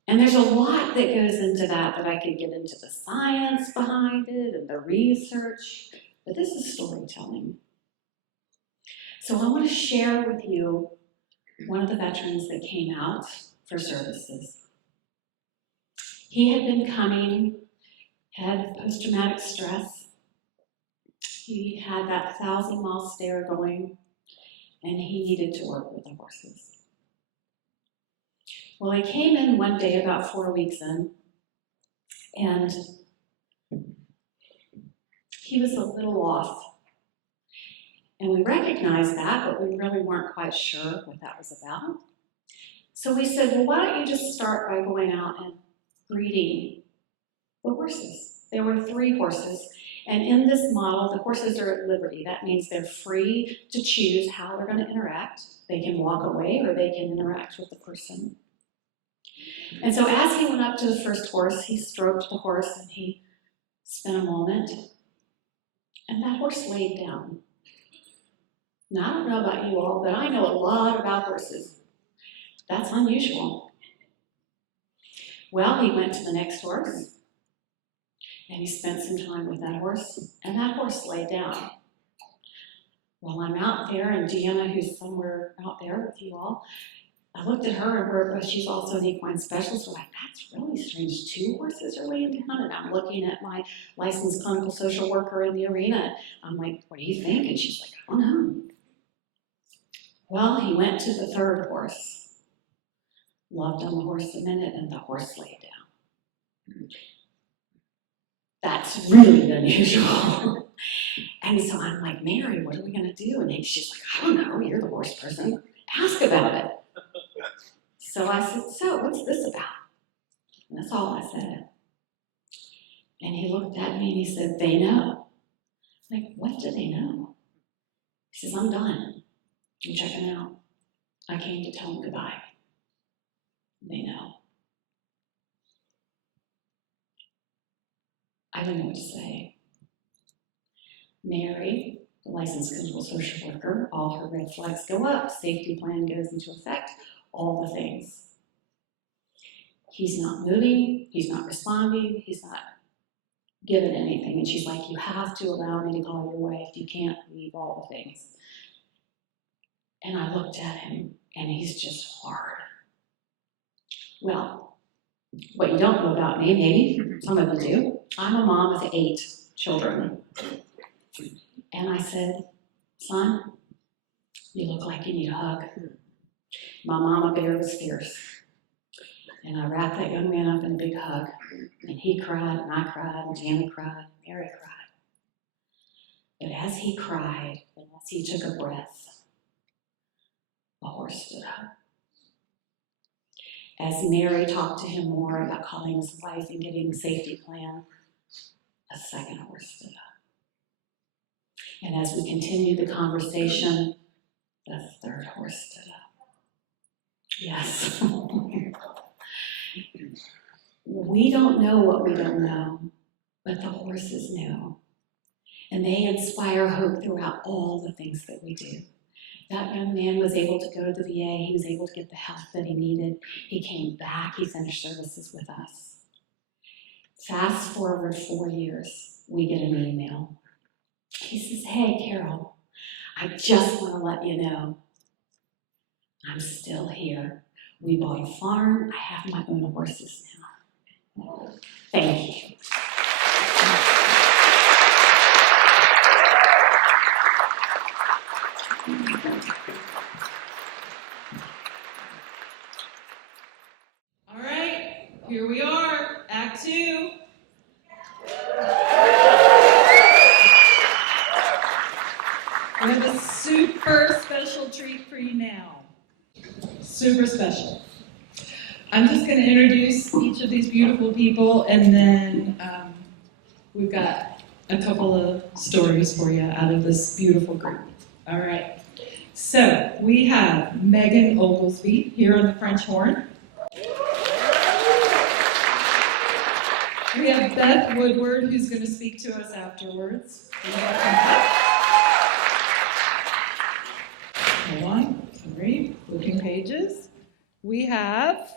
And there's a lot that goes into that I could get into the science behind it and the research, but this is storytelling. So I want to share with you one of the veterans that came out for services. He had been coming, had post-traumatic stress. He had that 1,000-mile stare going, and he needed to work with the horses. Well, he came in one day about 4 weeks in, and he was a little off. And we recognized that, but we really weren't quite sure what that was about. So we said, well, why don't you just start by going out and greeting the horses? There were 3 horses, and in this model, the horses are at liberty. That means they're free to choose how they're going to interact. They can walk away or they can interact with the person. And so as he went up to the first horse, he stroked the horse and he spent a moment, and that horse laid down. Now, I don't know about you all, but I know a lot about horses. That's unusual. Well, he went to the next horse, and he spent some time with that horse, and that horse laid down. While I'm out there, and Deanna, who's somewhere out there with you all, I looked at her, and she's also an equine specialist. So I'm like, that's really strange. 2 horses are laying down, and I'm looking at my licensed clinical social worker in the arena. I'm like, what do you think? And she's like, I don't know. Well, he went to the 3rd horse, loved on the horse a minute, and the horse laid down. That's really unusual. And so I'm like, Mary, what are we going to do? And she's like, I don't know. You're the horse person. Ask about it. So I said, so what's this about? And that's all I said. And he looked at me and he said, they know. I'm like, what do they know? He says, I'm done. I'm checking out. I came to tell them goodbye. They know. I don't know what to say. Mary, the licensed clinical social worker, all her red flags go up, safety plan goes into effect, all the things. He's not moving, he's not responding, he's not given anything. And she's like, you have to allow me to call your wife. You can't leave all the things. And I looked at him, and he's just hard. Well, what you don't know about me, maybe some of you do, I'm a mom of 8 children. And I said, son, you look like you need a hug. My mama bear was fierce. And I wrapped that young man up in a big hug. And he cried, and I cried, and Janet cried, and Mary cried. But as he cried, and as he took a breath, the horse stood up. As Mary talked to him more about calling his wife and getting the safety plan, a second horse stood up. And as we continued the conversation, the third horse stood up. Yes. We don't know what we don't know, but the horses know. And they inspire hope throughout all the things that we do. That young man was able to go to the VA. He was able to get the help that he needed. He came back. He finished services with us. Fast forward 4 years, we get an email. He says, "Hey, Carol, I just want to let you know I'm still here. We bought a farm. I have my own horses now. Thank you." All right, here we are, Act 2. We have a super special treat for you now. Super special. I'm just going to introduce each of these beautiful people, and then we've got a couple of stories for you out of this beautiful group. All right. So we have Megan Oglesby here on the French horn. We have Beth Woodward, who's going to speak to us afterwards. Hold on, sorry, flipping pages. We have,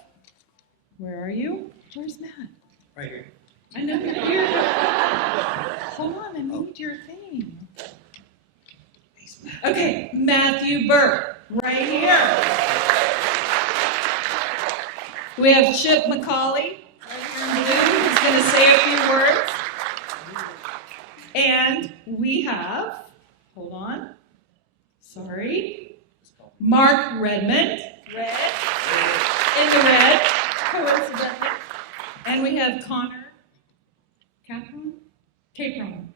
where are you? Where's Matt? Right here. I know you're here. Hold on, I need your thing. Okay, Matthew Burke, right here. We have Chip McCauley, right here in blue, who's going to say a few words. And we have, hold on, sorry, Mark Redmond, red, in the red, coincidentally. And we have Connor Capron? Capron.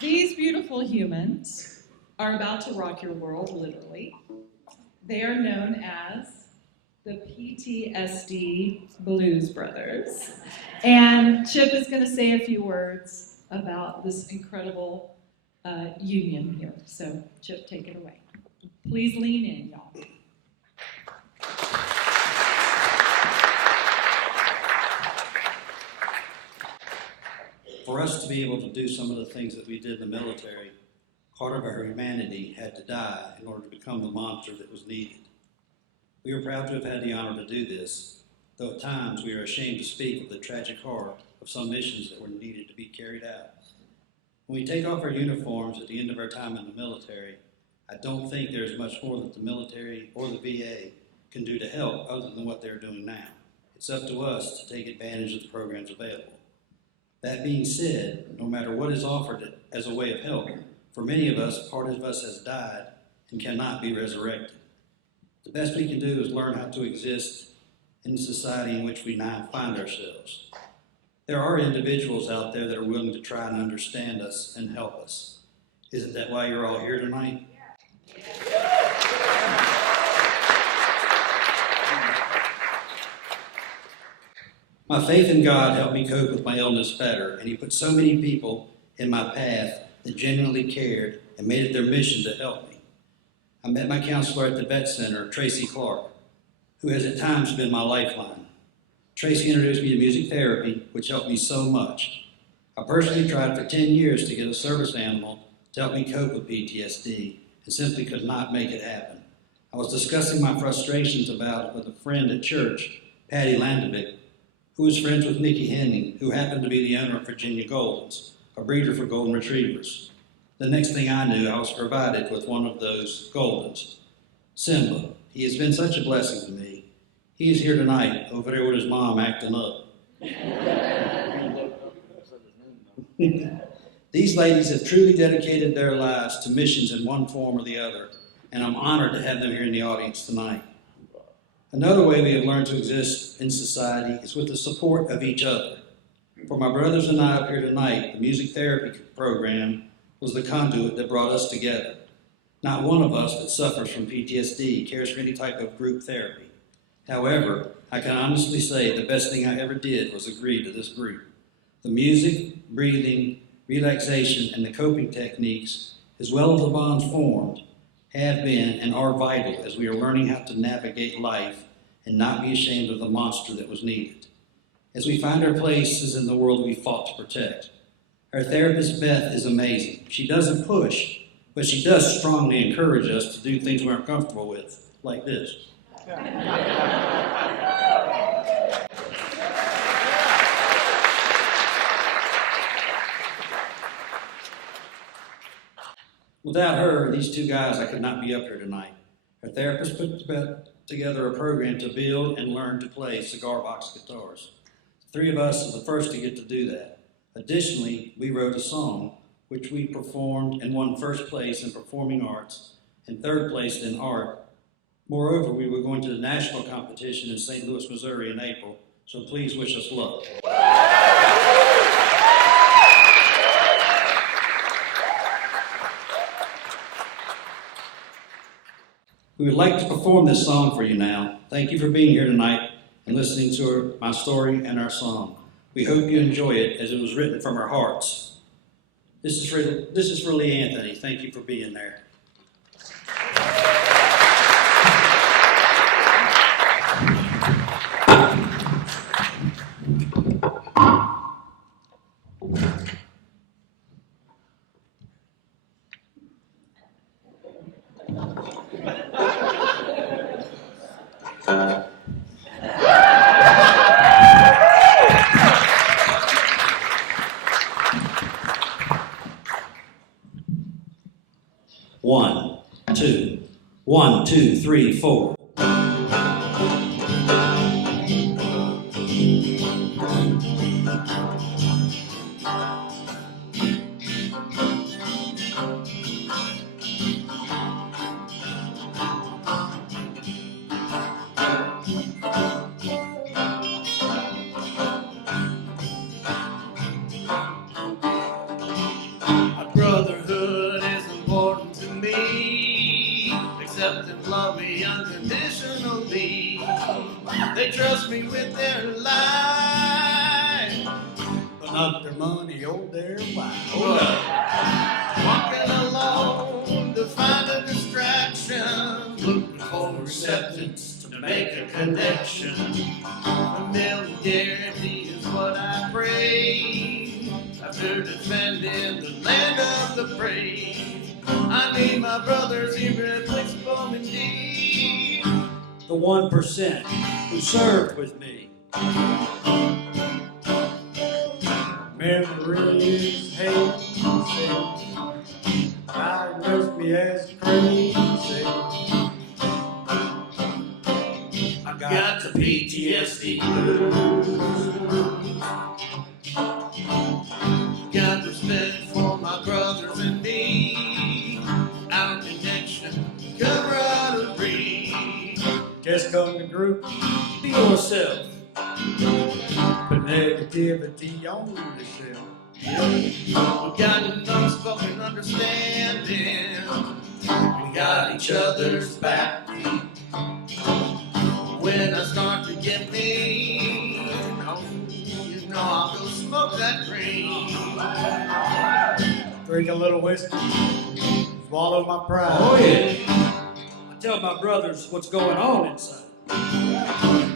These beautiful humans are about to rock your world, literally. They are known as the PTSD Blues Brothers. And Chip is going to say a few words about this incredible union here. So, Chip, take it away. Please lean in, y'all. For us to be able to do some of the things that we did in the military, part of our humanity had to die in order to become the monster that was needed. We are proud to have had the honor to do this, though at times we are ashamed to speak of the tragic horror of some missions that were needed to be carried out. When we take off our uniforms at the end of our time in the military, I don't think there is much more that the military or the VA can do to help other than what they're doing now. It's up to us to take advantage of the programs available. That being said, no matter what is offered as a way of help, for many of us, part of us has died and cannot be resurrected. The best we can do is learn how to exist in the society in which we now find ourselves. There are individuals out there that are willing to try and understand us and help us. Isn't that why you're all here tonight? My faith in God helped me cope with my illness better, and He put so many people in my path that genuinely cared and made it their mission to help me. I met my counselor at the vet center, Tracy Clark, who has at times been my lifeline. Tracy introduced me to music therapy, which helped me so much. I personally tried for 10 years to get a service animal to help me cope with PTSD and simply could not make it happen. I was discussing my frustrations about it with a friend at church, Patty Landovic, who was friends with Nikki Henning, who happened to be the owner of Virginia Goldens, a breeder for golden retrievers. The next thing I knew, I was provided with one of those Goldens, Simba. He has been such a blessing to me. He is here tonight, over there with his mom acting up. These ladies have truly dedicated their lives to missions in one form or the other, and I'm honored to have them here in the audience tonight. Another way we have learned to exist in society is with the support of each other. For my brothers and I up here tonight, the music therapy program was the conduit that brought us together. Not one of us that suffers from PTSD cares for any type of group therapy. However, I can honestly say the best thing I ever did was agree to this group. The music, breathing, relaxation, and the coping techniques, as well as the bonds formed, have been and are vital as we are learning how to navigate life and not be ashamed of the monster that was needed. As we find our places in the world we fought to protect. Our therapist, Beth, is amazing. She doesn't push, but she does strongly encourage us to do things we aren't comfortable with, like this. Without her, these two guys, I could not be up here tonight. Our therapist put together a program to build and learn to play cigar box guitars. The three of us are the first to get to do that. Additionally, we wrote a song, which we performed and won first place in performing arts and third place in art. Moreover, we were going to the national competition in St. Louis, Missouri in April, so please wish us luck. We would like to perform this song for you now. Thank you for being here tonight and listening to my story and our song. We hope you enjoy it as it was written from our hearts. This is for Lee Anthony. Thank you for being there. One, two, three, four. Brotherhood is important to me. Accept and love me unconditionally. They trust me with their life, but not their money or their wife. Walking alone to find a distraction, looking for acceptance to make a connection. Familiarity is what I pray. After defending the land of the brave, I need my brothers irreplaceable indeed. The 1% who served with me. Memories hate, diagnosed me as crazy. I got the PTSD blues. Got respect for my brothers and me. Our connection, camaraderie. Just come to group, Be yourself. put negativity on the shelf. We got an unspoken understanding. We got each other's back. When I start to get mean, oh, you know I'll go smoke that green. Drink a little whiskey, swallow my pride. Oh yeah. I tell my brothers what's going on inside.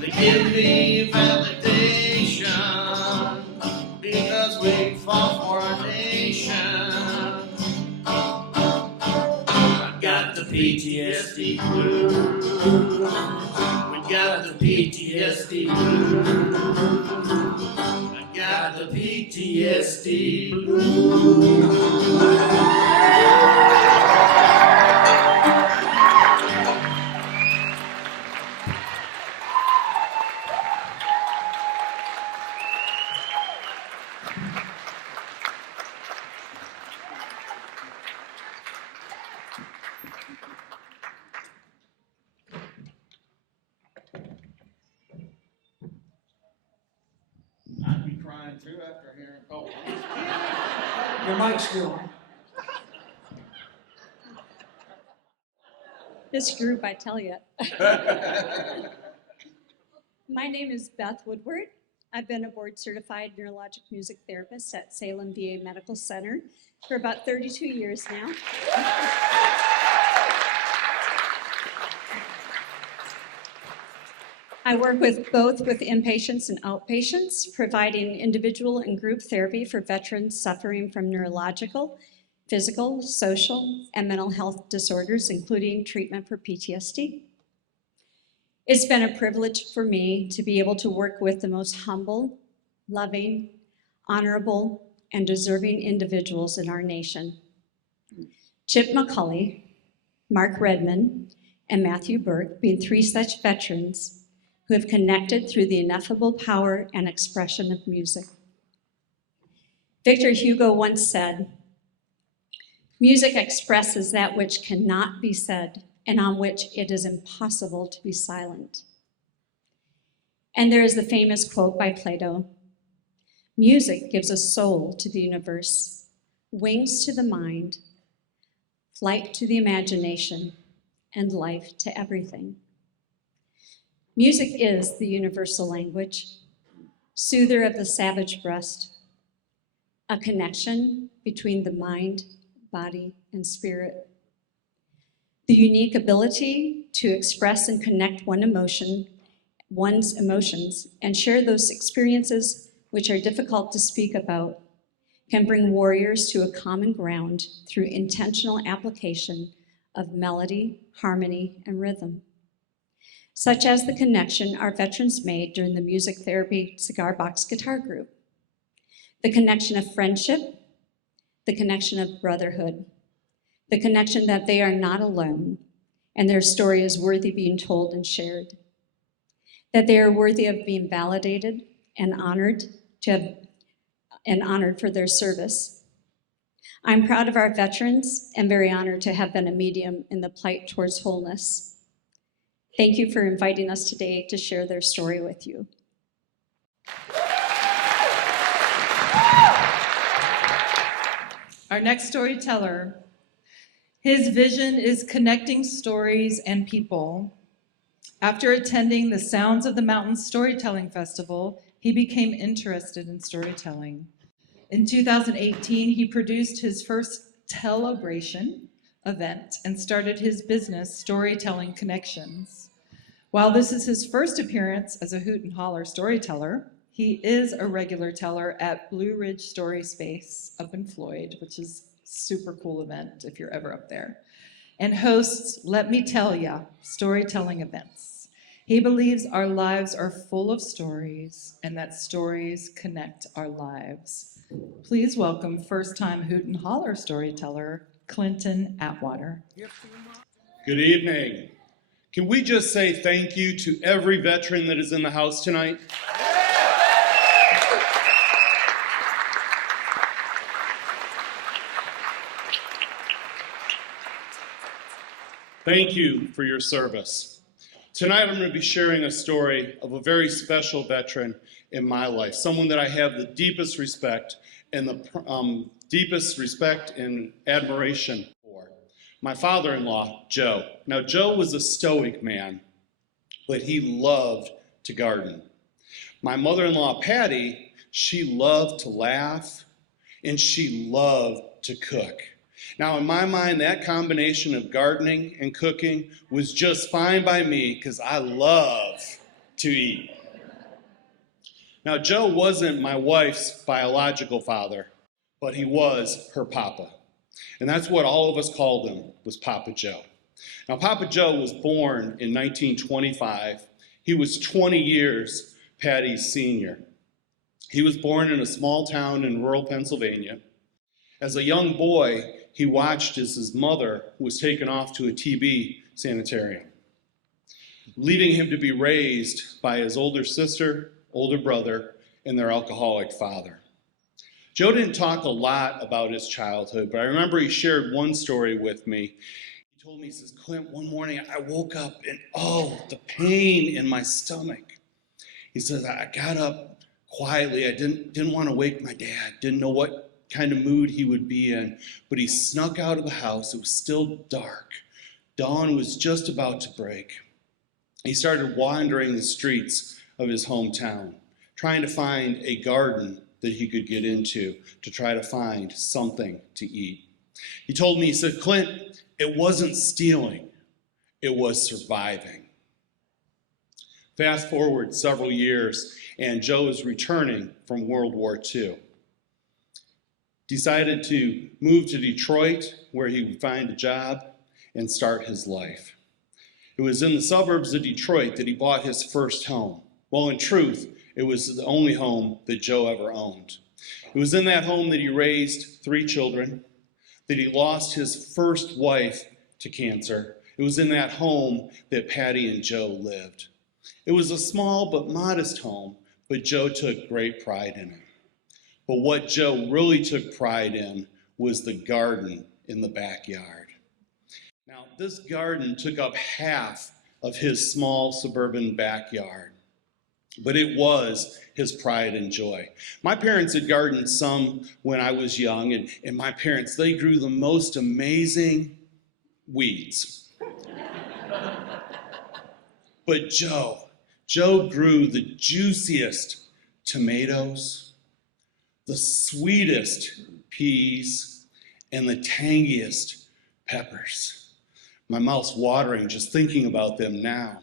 They give me validation because we fought for our nation. I got the PTSD blues. We got the PTSD blues. I got the PTSD blues. I'd be crying too after hearing Cole. Your mic's still on. This group, I tell you. My name is Beth Woodward. I've been a board-certified neurologic music therapist at Salem VA Medical Center for about 32 years now. I work both with inpatients and outpatients, providing individual and group therapy for veterans suffering from neurological, physical, social, and mental health disorders, including treatment for PTSD. It's been a privilege for me to be able to work with the most humble, loving, honorable, and deserving individuals in our nation. Chip McCulley, Mark Redmond, and Matthew Burke being three such veterans who have connected through the ineffable power and expression of music. Victor Hugo once said, "Music expresses that which cannot be said and on which it is impossible to be silent." And there is the famous quote by Plato, "Music gives a soul to the universe, wings to the mind, flight to the imagination, and life to everything." Music is the universal language, soother of the savage breast, a connection between the mind, body, and spirit. The unique ability to express and connect one's emotions, and share those experiences which are difficult to speak about, can bring warriors to a common ground through intentional application of melody, harmony, and rhythm, such as the connection our veterans made during the music therapy cigar box guitar group, the connection of friendship, the connection of brotherhood, the connection that they are not alone and their story is worthy being told and shared, that they are worthy of being validated and honored for their service. I'm proud of our veterans and very honored to have been a medium in the plight towards wholeness. Thank you for inviting us today to share their story with you. Our next storyteller, his vision is connecting stories and people. After attending the Sounds of the Mountains Storytelling Festival, he became interested in storytelling. In 2018, he produced his first Tellabration event and started his business, Storytelling Connections. While this is his first appearance as a Hoot and Holler storyteller, he is a regular teller at Blue Ridge Story Space up in Floyd, which is a super cool event if you're ever up there, and hosts Let Me Tell Ya storytelling events. He believes our lives are full of stories and that stories connect our lives. Please welcome first-time Hoot and Holler storyteller, Clinton Atwater. Good evening. Can we just say thank you to every veteran that is in the house tonight? Thank you for your service. Tonight I'm going to be sharing a story of a very special veteran in my life, someone that I have the deepest respect and admiration for. My father-in-law, Joe. Now, Joe was a stoic man, but he loved to garden. My mother-in-law, Patty, she loved to laugh, and she loved to cook. Now, in my mind, that combination of gardening and cooking was just fine by me because I love to eat. Now, Joe wasn't my wife's biological father, but he was her papa. And that's what all of us called him, was Papa Joe. Now, Papa Joe was born in 1925. He was 20 years Patty's senior. He was born in a small town in rural Pennsylvania. As a young boy, he watched as his mother was taken off to a TB sanitarium, leaving him to be raised by his older sister, older brother, and their alcoholic father. Joe didn't talk a lot about his childhood, but I remember he shared one story with me. He told me, he says, "Clint, one morning I woke up and the pain in my stomach." He says, "I got up quietly. I didn't want to wake my dad, didn't know what kind of mood he would be in, but he snuck out of the house. It was still dark, Dawn was just about to break. He started wandering the streets of his hometown, trying to find a garden that he could get into to try to find something to eat. He told me, he said, Clint, it wasn't stealing, it was surviving. Fast forward several years, and Joe is returning from World War II. Decided to move to Detroit, where he would find a job and start his life. It was in the suburbs of Detroit that he bought his first home. Well, in truth, it was the only home that Joe ever owned. It was in that home that he raised 3 children, that he lost his first wife to cancer. It was in that home that Patty and Joe lived. It was a small but modest home, but Joe took great pride in it. But what Joe really took pride in was the garden in the backyard. Now, this garden took up half of his small suburban backyard, but it was his pride and joy. My parents had gardened some when I was young, and my parents, they grew the most amazing weeds. But Joe grew the juiciest tomatoes, the sweetest peas, and the tangiest peppers. My mouth's watering just thinking about them now.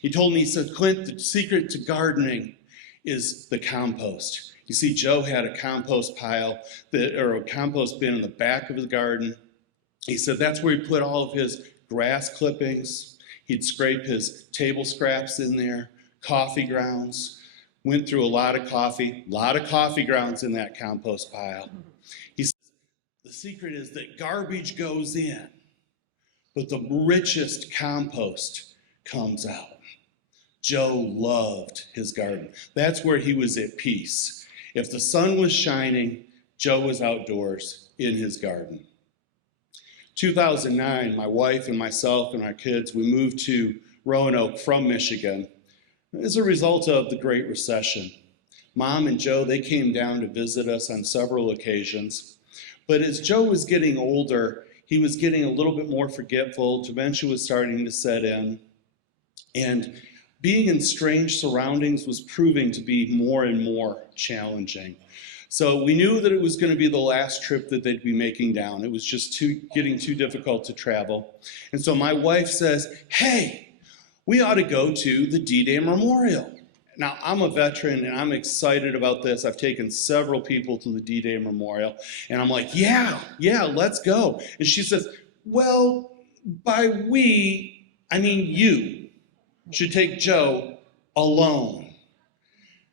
He told me, he said, Clint, the secret to gardening is the compost. You see, Joe had a compost pile, or a compost bin in the back of the garden. He said that's where he put all of his grass clippings. He'd scrape his table scraps in there, coffee grounds. Went through a lot of coffee grounds in that compost pile. He says, the secret is that garbage goes in, but the richest compost comes out. Joe loved his garden. That's where he was at peace. If the sun was shining, Joe was outdoors in his garden. 2009, my wife and myself and our kids, we moved to Roanoke from Michigan as a result of the Great Recession. Mom and Joe, they came down to visit us on several occasions. But as Joe was getting older, he was getting a little bit more forgetful. Dementia was starting to set in. And being in strange surroundings was proving to be more and more challenging. So we knew that it was going to be the last trip that they'd be making down. It was just getting too difficult to travel. And so my wife says, hey, we ought to go to the D-Day Memorial. Now, I'm a veteran and I'm excited about this. I've taken several people to the D-Day Memorial. And I'm like, yeah, let's go. And she says, well, by we, I mean you should take Joe alone.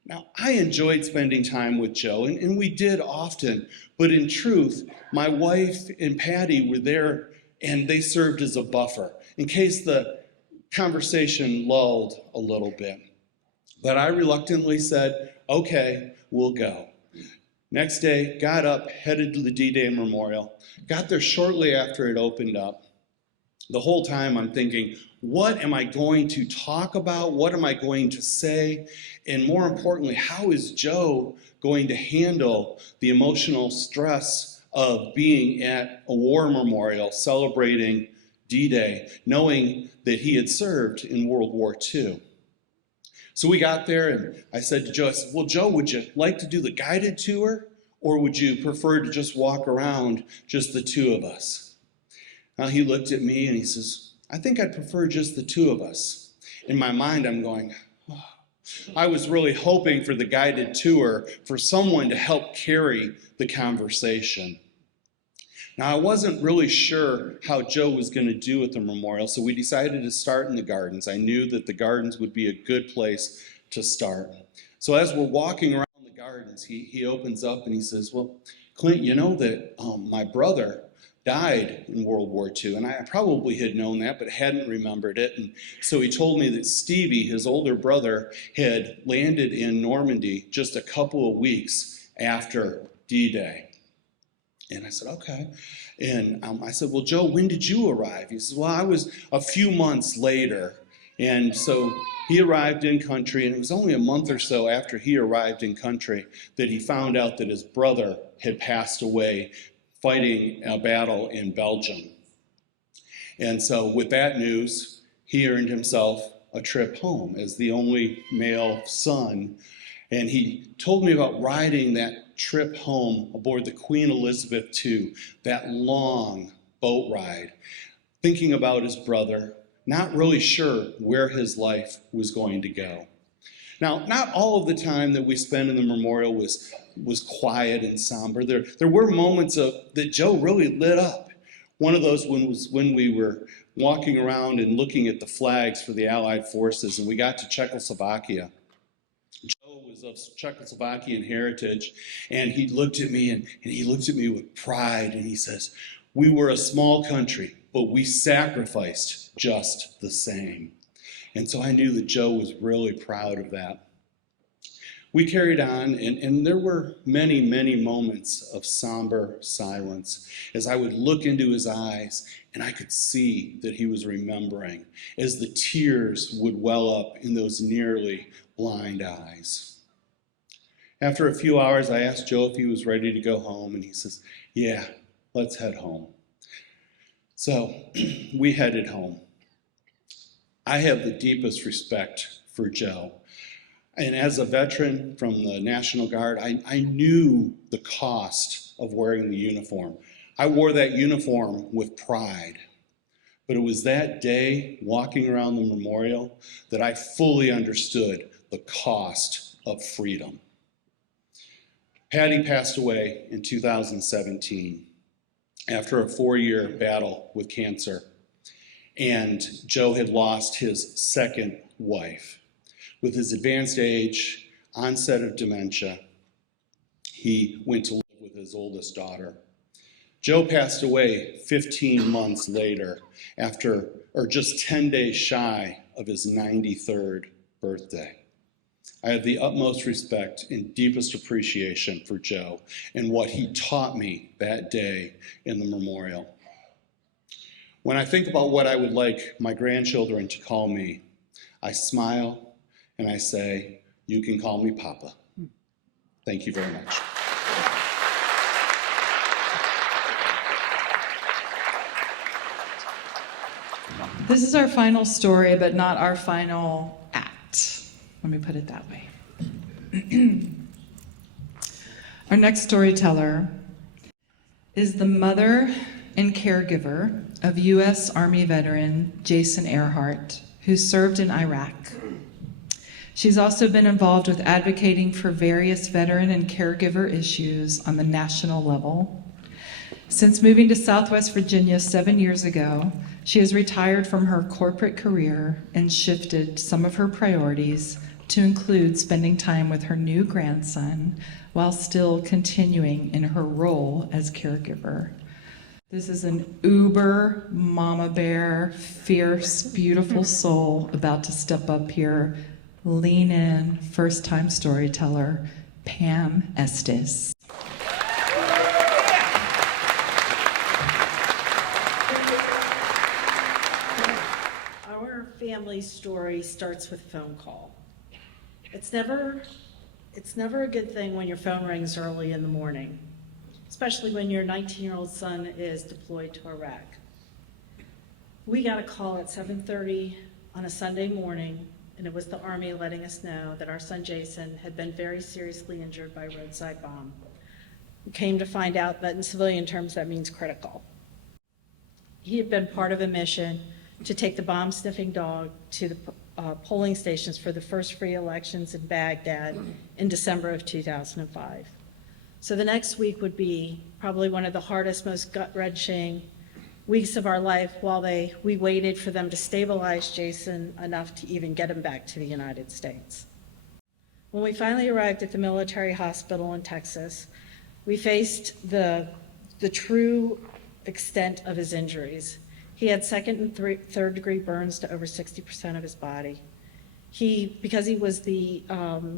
Now, I enjoyed spending time with Joe, and we did often. But in truth, my wife and Patty were there, and they served as a buffer in case the conversation lulled a little bit. But I reluctantly said, okay, we'll go. Next day, got up, headed to the D-Day Memorial, got there shortly after it opened up. The whole time I'm thinking, what am I going to talk about? What am I going to say? And more importantly, how is Joe going to handle the emotional stress of being at a war memorial celebrating D-Day, knowing that he had served in World War II? So we got there and I said to Joe, I said, well, Joe, would you like to do the guided tour or would you prefer to just walk around, just the two of us? Now he looked at me and he says, I think I'd prefer just the two of us. In my mind, I'm going, oh. I was really hoping for the guided tour for someone to help carry the conversation. Now, I wasn't really sure how Joe was going to do at the memorial, so we decided to start in the gardens. I knew that the gardens would be a good place to start. So as we're walking around the gardens, he opens up and he says, well, Clint, you know that my brother died in World War II, and I probably had known that, but hadn't remembered it. And so he told me that Stevie, his older brother, had landed in Normandy just a couple of weeks after D-Day. And I said, okay. And I said, well, Joe, when did you arrive? He says, well, I was a few months later. And so he arrived in country, and it was only a month or so after he arrived in country that he found out that his brother had passed away fighting a battle in Belgium. And so with that news, he earned himself a trip home as the only male son. And he told me about riding that trip home aboard the Queen Elizabeth II, that long boat ride, thinking about his brother, not really sure where his life was going to go. Now, not all of the time that we spend in the memorial was quiet and somber. There were moments that Joe really lit up. One of those was when we were walking around and looking at the flags for the Allied forces, and we got to Czechoslovakia. Joe was of Czechoslovakian heritage, and he looked at me, and he looked at me with pride, and he says, "We were a small country, but we sacrificed just the same." And so I knew that Joe was really proud of that. We carried on, and there were many, many moments of somber silence as I would look into his eyes and I could see that he was remembering as the tears would well up in those nearly blind eyes. After a few hours, I asked Joe if he was ready to go home, and he says, "Yeah, let's head home." So we headed home. I have the deepest respect for Joe. And as a veteran from the National Guard, I knew the cost of wearing the uniform. I wore that uniform with pride. But it was that day, walking around the memorial, that I fully understood the cost of freedom. Patty passed away in 2017 after a 4-year battle with cancer. And Joe had lost his second wife. With his advanced age, onset of dementia, he went to live with his oldest daughter. Joe passed away 15 months later, just 10 days shy of his 93rd birthday. I have the utmost respect and deepest appreciation for Joe and what he taught me that day in the memorial. When I think about what I would like my grandchildren to call me, I smile and I say, "You can call me Papa." Thank you very much. This is our final story, but not our final act. Let me put it that way. Our next storyteller is the mother and caregiver of U.S. Army veteran Jason Earhart, who served in Iraq. She's also been involved with advocating for various veteran and caregiver issues on the national level. Since moving to Southwest Virginia 7 years ago, she has retired from her corporate career and shifted some of her priorities to include spending time with her new grandson while still continuing in her role as caregiver. This is an uber mama bear, fierce, beautiful soul about to step up here. Lean in, first-time storyteller, Pam Estes. Our family story starts with a phone call. It's never a good thing when your phone rings early in the morning, especially when your 19-year-old son is deployed to Iraq. We got a call at 7:30 on a Sunday morning, and it was the Army letting us know that our son Jason had been very seriously injured by a roadside bomb. We came to find out that in civilian terms that means critical. He had been part of a mission to take the bomb-sniffing dog to the polling stations for the first free elections in Baghdad in December of 2005. So the next week would be probably one of the hardest, most gut-wrenching weeks of our life while we waited for them to stabilize Jason enough to even get him back to the United States. When we finally arrived at the military hospital in Texas, we faced the true extent of his injuries. He had second and third degree burns to over 60% of his body. Because he was the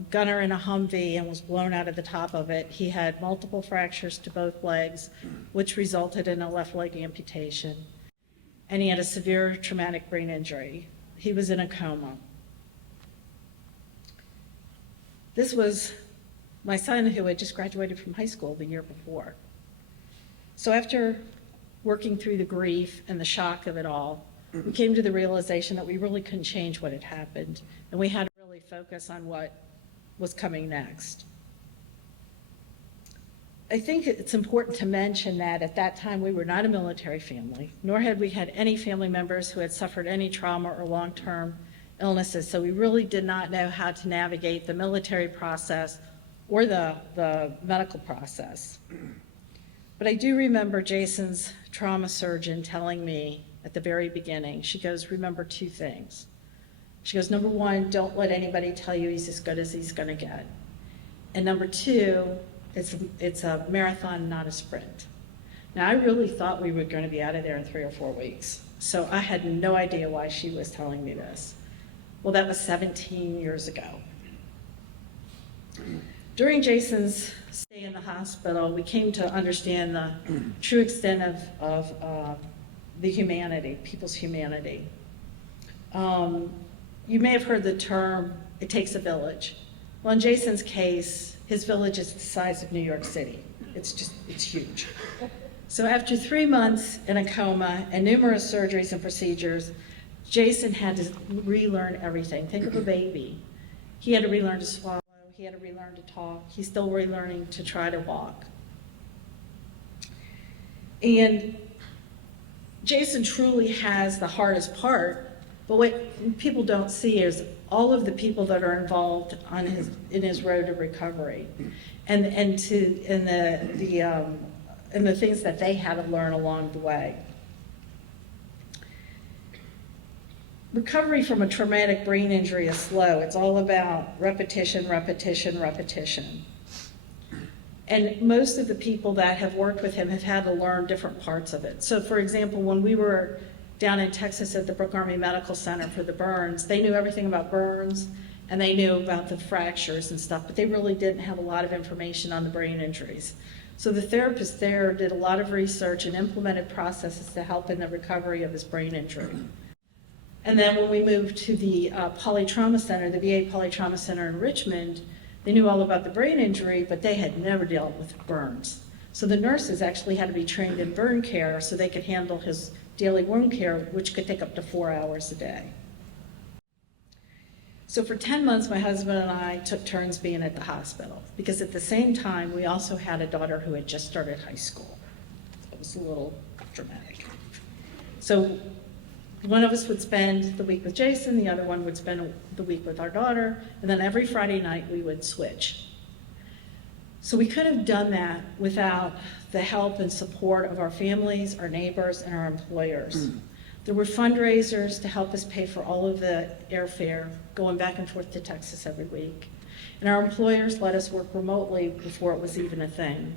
gunner in a Humvee and was blown out of the top of it, he had multiple fractures to both legs, which resulted in a left leg amputation. And he had a severe traumatic brain injury. He was in a coma. This was my son who had just graduated from high school the year before. So after working through the grief and the shock of it all, we came to the realization that we really couldn't change what had happened, and we had to really focus on what was coming next. I think it's important to mention that at that time we were not a military family, nor had we had any family members who had suffered any trauma or long-term illnesses, so we really did not know how to navigate the military process or the medical process. But I do remember Jason's trauma surgeon telling me at the very beginning, she goes, remember two things. She goes, number one, don't let anybody tell you he's as good as he's gonna get. And number two, it's a marathon, not a sprint. Now, I really thought we were gonna be out of there in 3 or 4 weeks. So I had no idea why she was telling me this. Well, that was 17 years ago. During Jason's stay in the hospital, we came to understand the true extent of the humanity, people's humanity. You may have heard the term, it takes a village. Well, in Jason's case, his village is the size of New York City. It's huge. So after 3 months in a coma and numerous surgeries and procedures, Jason had to relearn everything. Think of a baby. He had to relearn to swallow. He had to relearn to talk. He's still relearning to try to walk. And Jason truly has the hardest part, but what people don't see is all of the people that are involved in his road to recovery, and the things that they had to learn along the way. Recovery from a traumatic brain injury is slow. It's all about repetition, repetition, repetition. And most of the people that have worked with him have had to learn different parts of it. So for example, when we were down in Texas at the Brooke Army Medical Center for the burns, they knew everything about burns and they knew about the fractures and stuff, but they really didn't have a lot of information on the brain injuries. So the therapist there did a lot of research and implemented processes to help in the recovery of his brain injury. And then when we moved to the Polytrauma Center, the VA Polytrauma Center in Richmond, they knew all about the brain injury, but they had never dealt with burns. So the nurses actually had to be trained in burn care so they could handle his daily wound care, which could take up to 4 hours a day. So for 10 months, my husband and I took turns being at the hospital, because at the same time, we also had a daughter who had just started high school. It was a little dramatic. So one of us would spend the week with Jason, the other one would spend the week with our daughter, and then every Friday night we would switch. So we could have done that without the help and support of our families, our neighbors, and our employers. There were fundraisers to help us pay for all of the airfare going back and forth to Texas every week. And our employers let us work remotely before it was even a thing.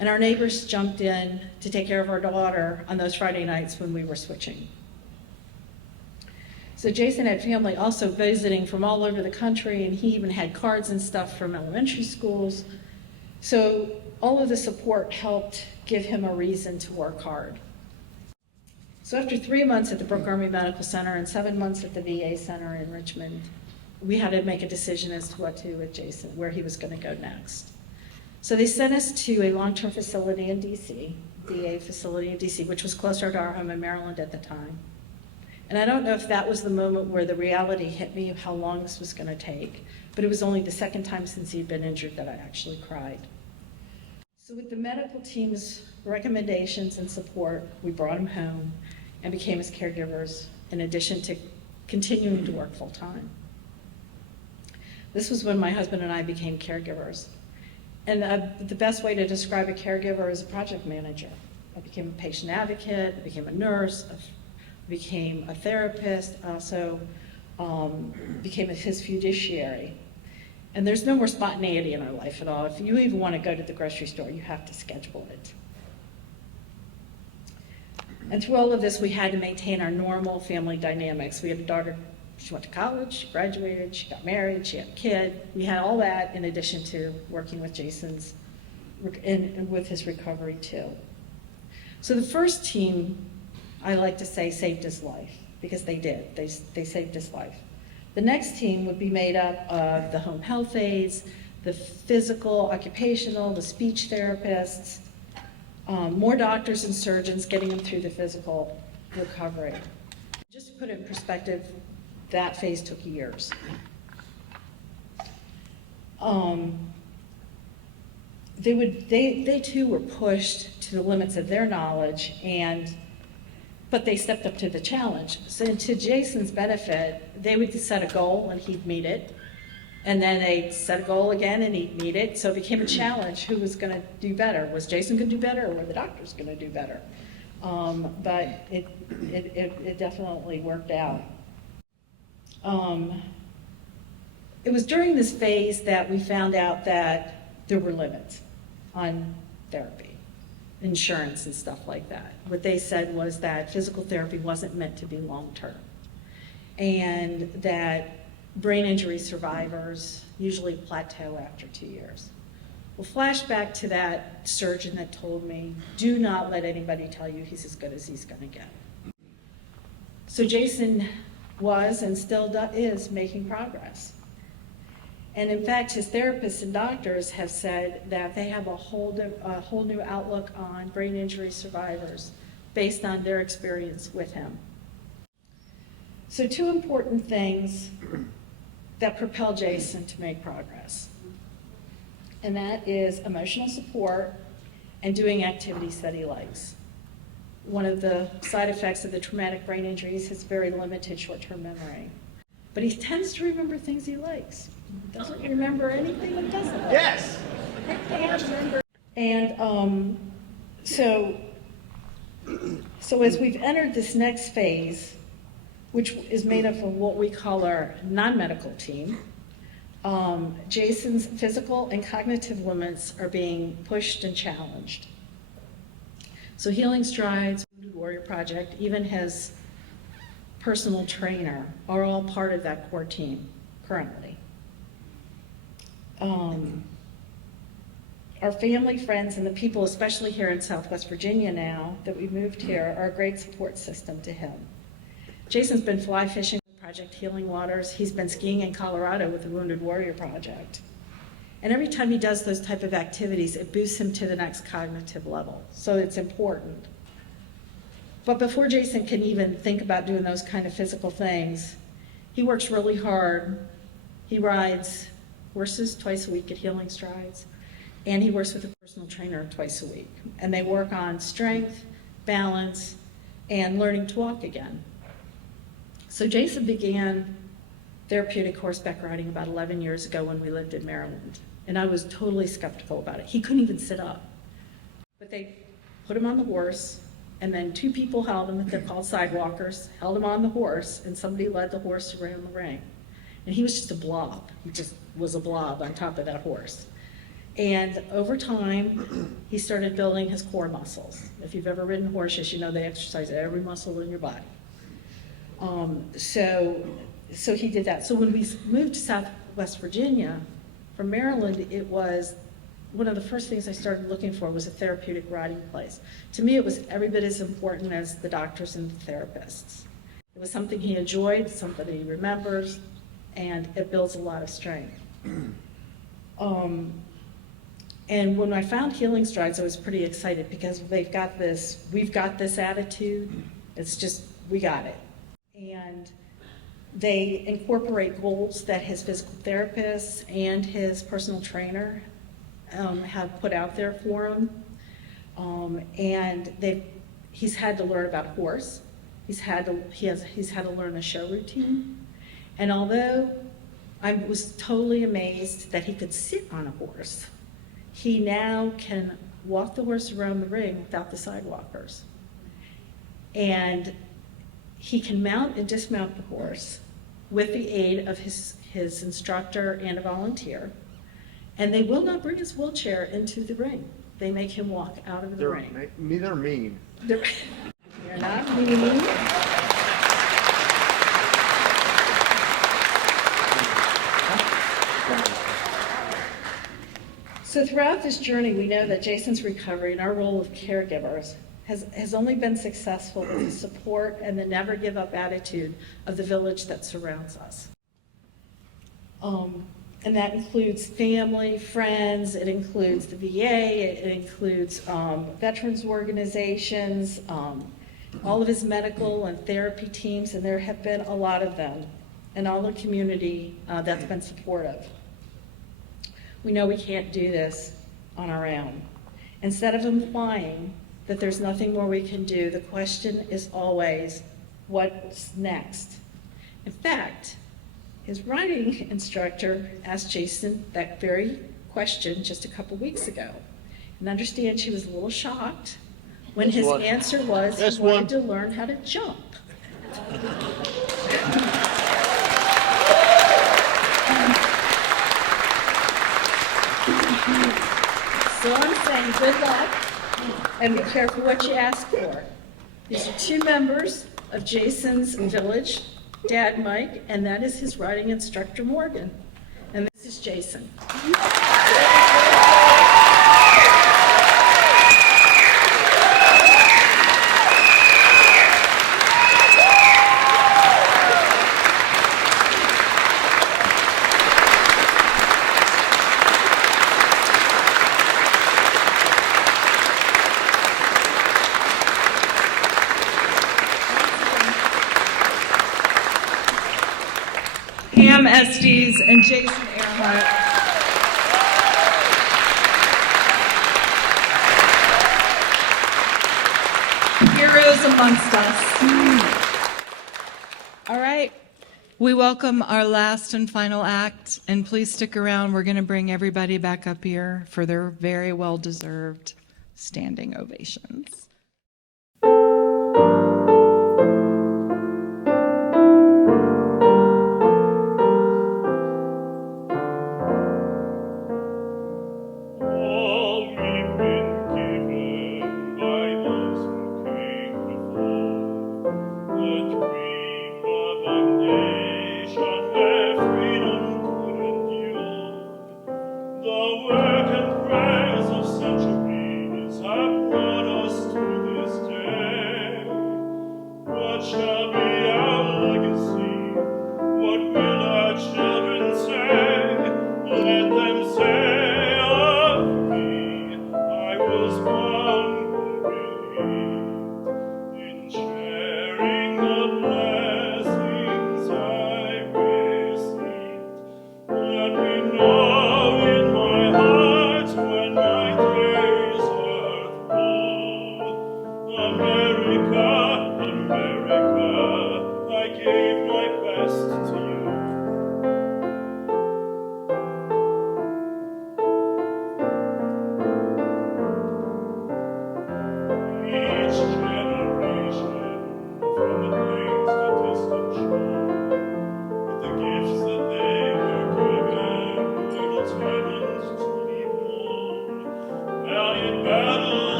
And our neighbors jumped in to take care of our daughter on those Friday nights when we were switching. So Jason had family also visiting from all over the country, and he even had cards and stuff from elementary schools. So all of the support helped give him a reason to work hard. So after 3 months at the Brooke Army Medical Center and 7 months at the VA Center in Richmond, we had to make a decision as to what to do with Jason, where he was going to go next. So they sent us to a long-term facility in DC, VA facility in DC, which was closer to our home in Maryland at the time. And I don't know if that was the moment where the reality hit me of how long this was going to take, but it was only the second time since he'd been injured that I actually cried. So with the medical team's recommendations and support, we brought him home and became his caregivers, in addition to continuing to work full-time. This was when my husband and I became caregivers. And the best way to describe a caregiver is a project manager. I became a patient advocate, I became a nurse, became a therapist, also became his fiduciary. And there's no more spontaneity in our life at all. If you even want to go to the grocery store, you have to schedule it. And through all of this, we had to maintain our normal family dynamics. We had a daughter, she went to college, she graduated, she got married, she had a kid. We had all that in addition to working with Jason's, and with his recovery too. So the first team, I like to say, saved his life, because they did. They saved his life. The next team would be made up of the home health aides, the physical, occupational, the speech therapists, more doctors and surgeons getting him through the physical recovery. Just to put it in perspective, that phase took years. They too were pushed to the limits of their knowledge, but they stepped up to the challenge. So to Jason's benefit, they would set a goal and he'd meet it. And then they'd set a goal again and he'd meet it. So it became a challenge. Who was going to do better? Was Jason going to do better, or were the doctors going to do better? But it definitely worked out. It was during this phase that we found out that there were limits on therapy, insurance and stuff like that. What they said was that physical therapy wasn't meant to be long-term, and that brain injury survivors usually plateau after 2 years. Well, flashback to that surgeon that told me, do not let anybody tell you he's as good as he's going to get. So Jason was and still is making progress. And in fact, his therapists and doctors have said that they have a whole new outlook on brain injury survivors based on their experience with him. So 2 important things that propel Jason to make progress. And that is emotional support and doing activities that he likes. One of the side effects of the traumatic brain injuries is very limited short-term memory. But he tends to remember things he likes. He doesn't remember anything he doesn't like. Yes! And so as we've entered this next phase, which is made up of what we call our non-medical team, Jason's physical and cognitive limits are being pushed and challenged. So Healing Strides, Wounded Warrior Project, even his personal trainer are all part of that core team currently. Our family, friends, and the people, especially here in Southwest Virginia now that we moved here, are a great support system to him. Jason's been fly fishing with Project Healing Waters. He's been skiing in Colorado with the Wounded Warrior Project. And every time he does those type of activities, it boosts him to the next cognitive level. So it's important. But before Jason can even think about doing those kind of physical things, he works really hard. He rides horses twice a week at Healing Strides, and he works with a personal trainer twice a week. And they work on strength, balance, and learning to walk again. So Jason began therapeutic horseback riding about 11 years ago when we lived in Maryland. And I was totally skeptical about it. He couldn't even sit up. But they put him on the horse, and then 2 people held him, they're called sidewalkers, held him on the horse, and somebody led the horse around the ring. And he was just a blob. He just was a blob on top of that horse. And over time, he started building his core muscles. If you've ever ridden horses, you know they exercise every muscle in your body. So he did that. So when we moved to Southwest Virginia from Maryland, it was one of the first things I started looking for was a therapeutic riding place. To me, it was every bit as important as the doctors and the therapists. It was something he enjoyed, something he remembers, and it builds a lot of strength. And when I found Healing Strides, I was pretty excited because we've got this attitude. It's just, we got it. And they incorporate goals that his physical therapist and his personal trainer have put out there for him. And he's had to learn about horse. He's had to learn a show routine. And although I was totally amazed that he could sit on a horse, he now can walk the horse around the ring without the sidewalkers. And he can mount and dismount the horse with the aid of his instructor and a volunteer. And they will not bring his wheelchair into the ring. They make him walk out of the ring. They're mean. You're not mean. So throughout this journey, we know that Jason's recovery and our role of caregivers has only been successful with the support and the never give up attitude of the village that surrounds us. And that includes family, friends, it includes the VA, it includes veterans organizations, all of his medical and therapy teams, and there have been a lot of them, and all the community that's been supportive. We know we can't do this on our own. Instead of implying that there's nothing more we can do, the question is always, what's next? In fact, his riding instructor asked Jason that very question just a couple weeks ago. And understand she was a little shocked when his answer was he wanted to learn how to jump. So I'm saying good luck and be careful what you ask for. These are two members of Jason's village, Dad Mike, and that is his riding instructor Morgan. And this is Jason. Pam Estes and Jason Earhart. Heroes amongst us. All right. We welcome our last and final act, and please stick around. We're going to bring everybody back up here for their very well-deserved standing ovations. The work and prayers of centuries have brought us to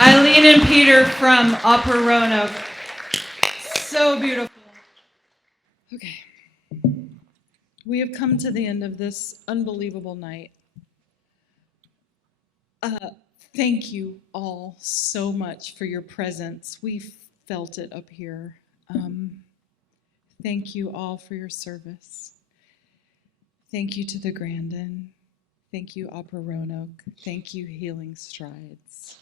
Eileen and Peter from Opera Roanoke. So beautiful. Okay. We have come to the end of this unbelievable night. Thank you all so much for your presence. We felt it up here. Thank you all for your service. Thank you to the Grandin. Thank you, Opera Roanoke. Thank you, Healing Strides.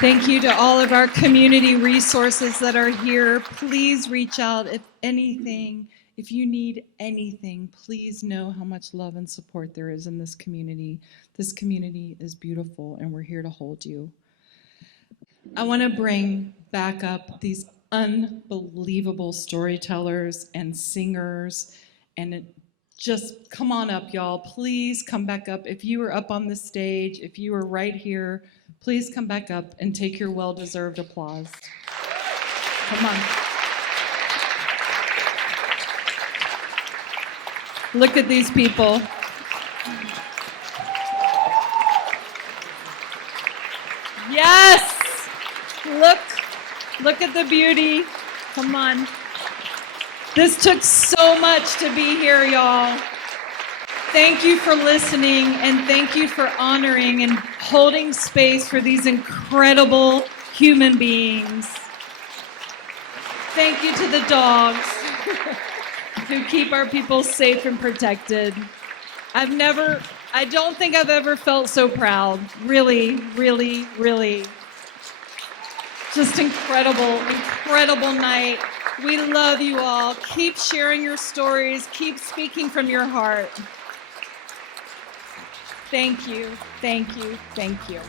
Thank you to all of our community resources that are here. Please reach out if anything. If you need anything, please know how much love and support there is in this community. This community is beautiful, and we're here to hold you. I want to bring back up these unbelievable storytellers and singers, and just come on up, y'all. Please come back up. If you were up on the stage, if you were right here, please come back up and take your well-deserved applause. Come on. Look at these people. Yes! Look at the beauty. Come on. This took so much to be here, y'all. Thank you for listening, and thank you for honoring and holding space for these incredible human beings. Thank you to the dogs who keep our people safe and protected. I don't think I've ever felt so proud. Really, really, really. Just incredible night. We love you all. Keep sharing your stories. Keep speaking from your heart. Thank you, thank you, thank you.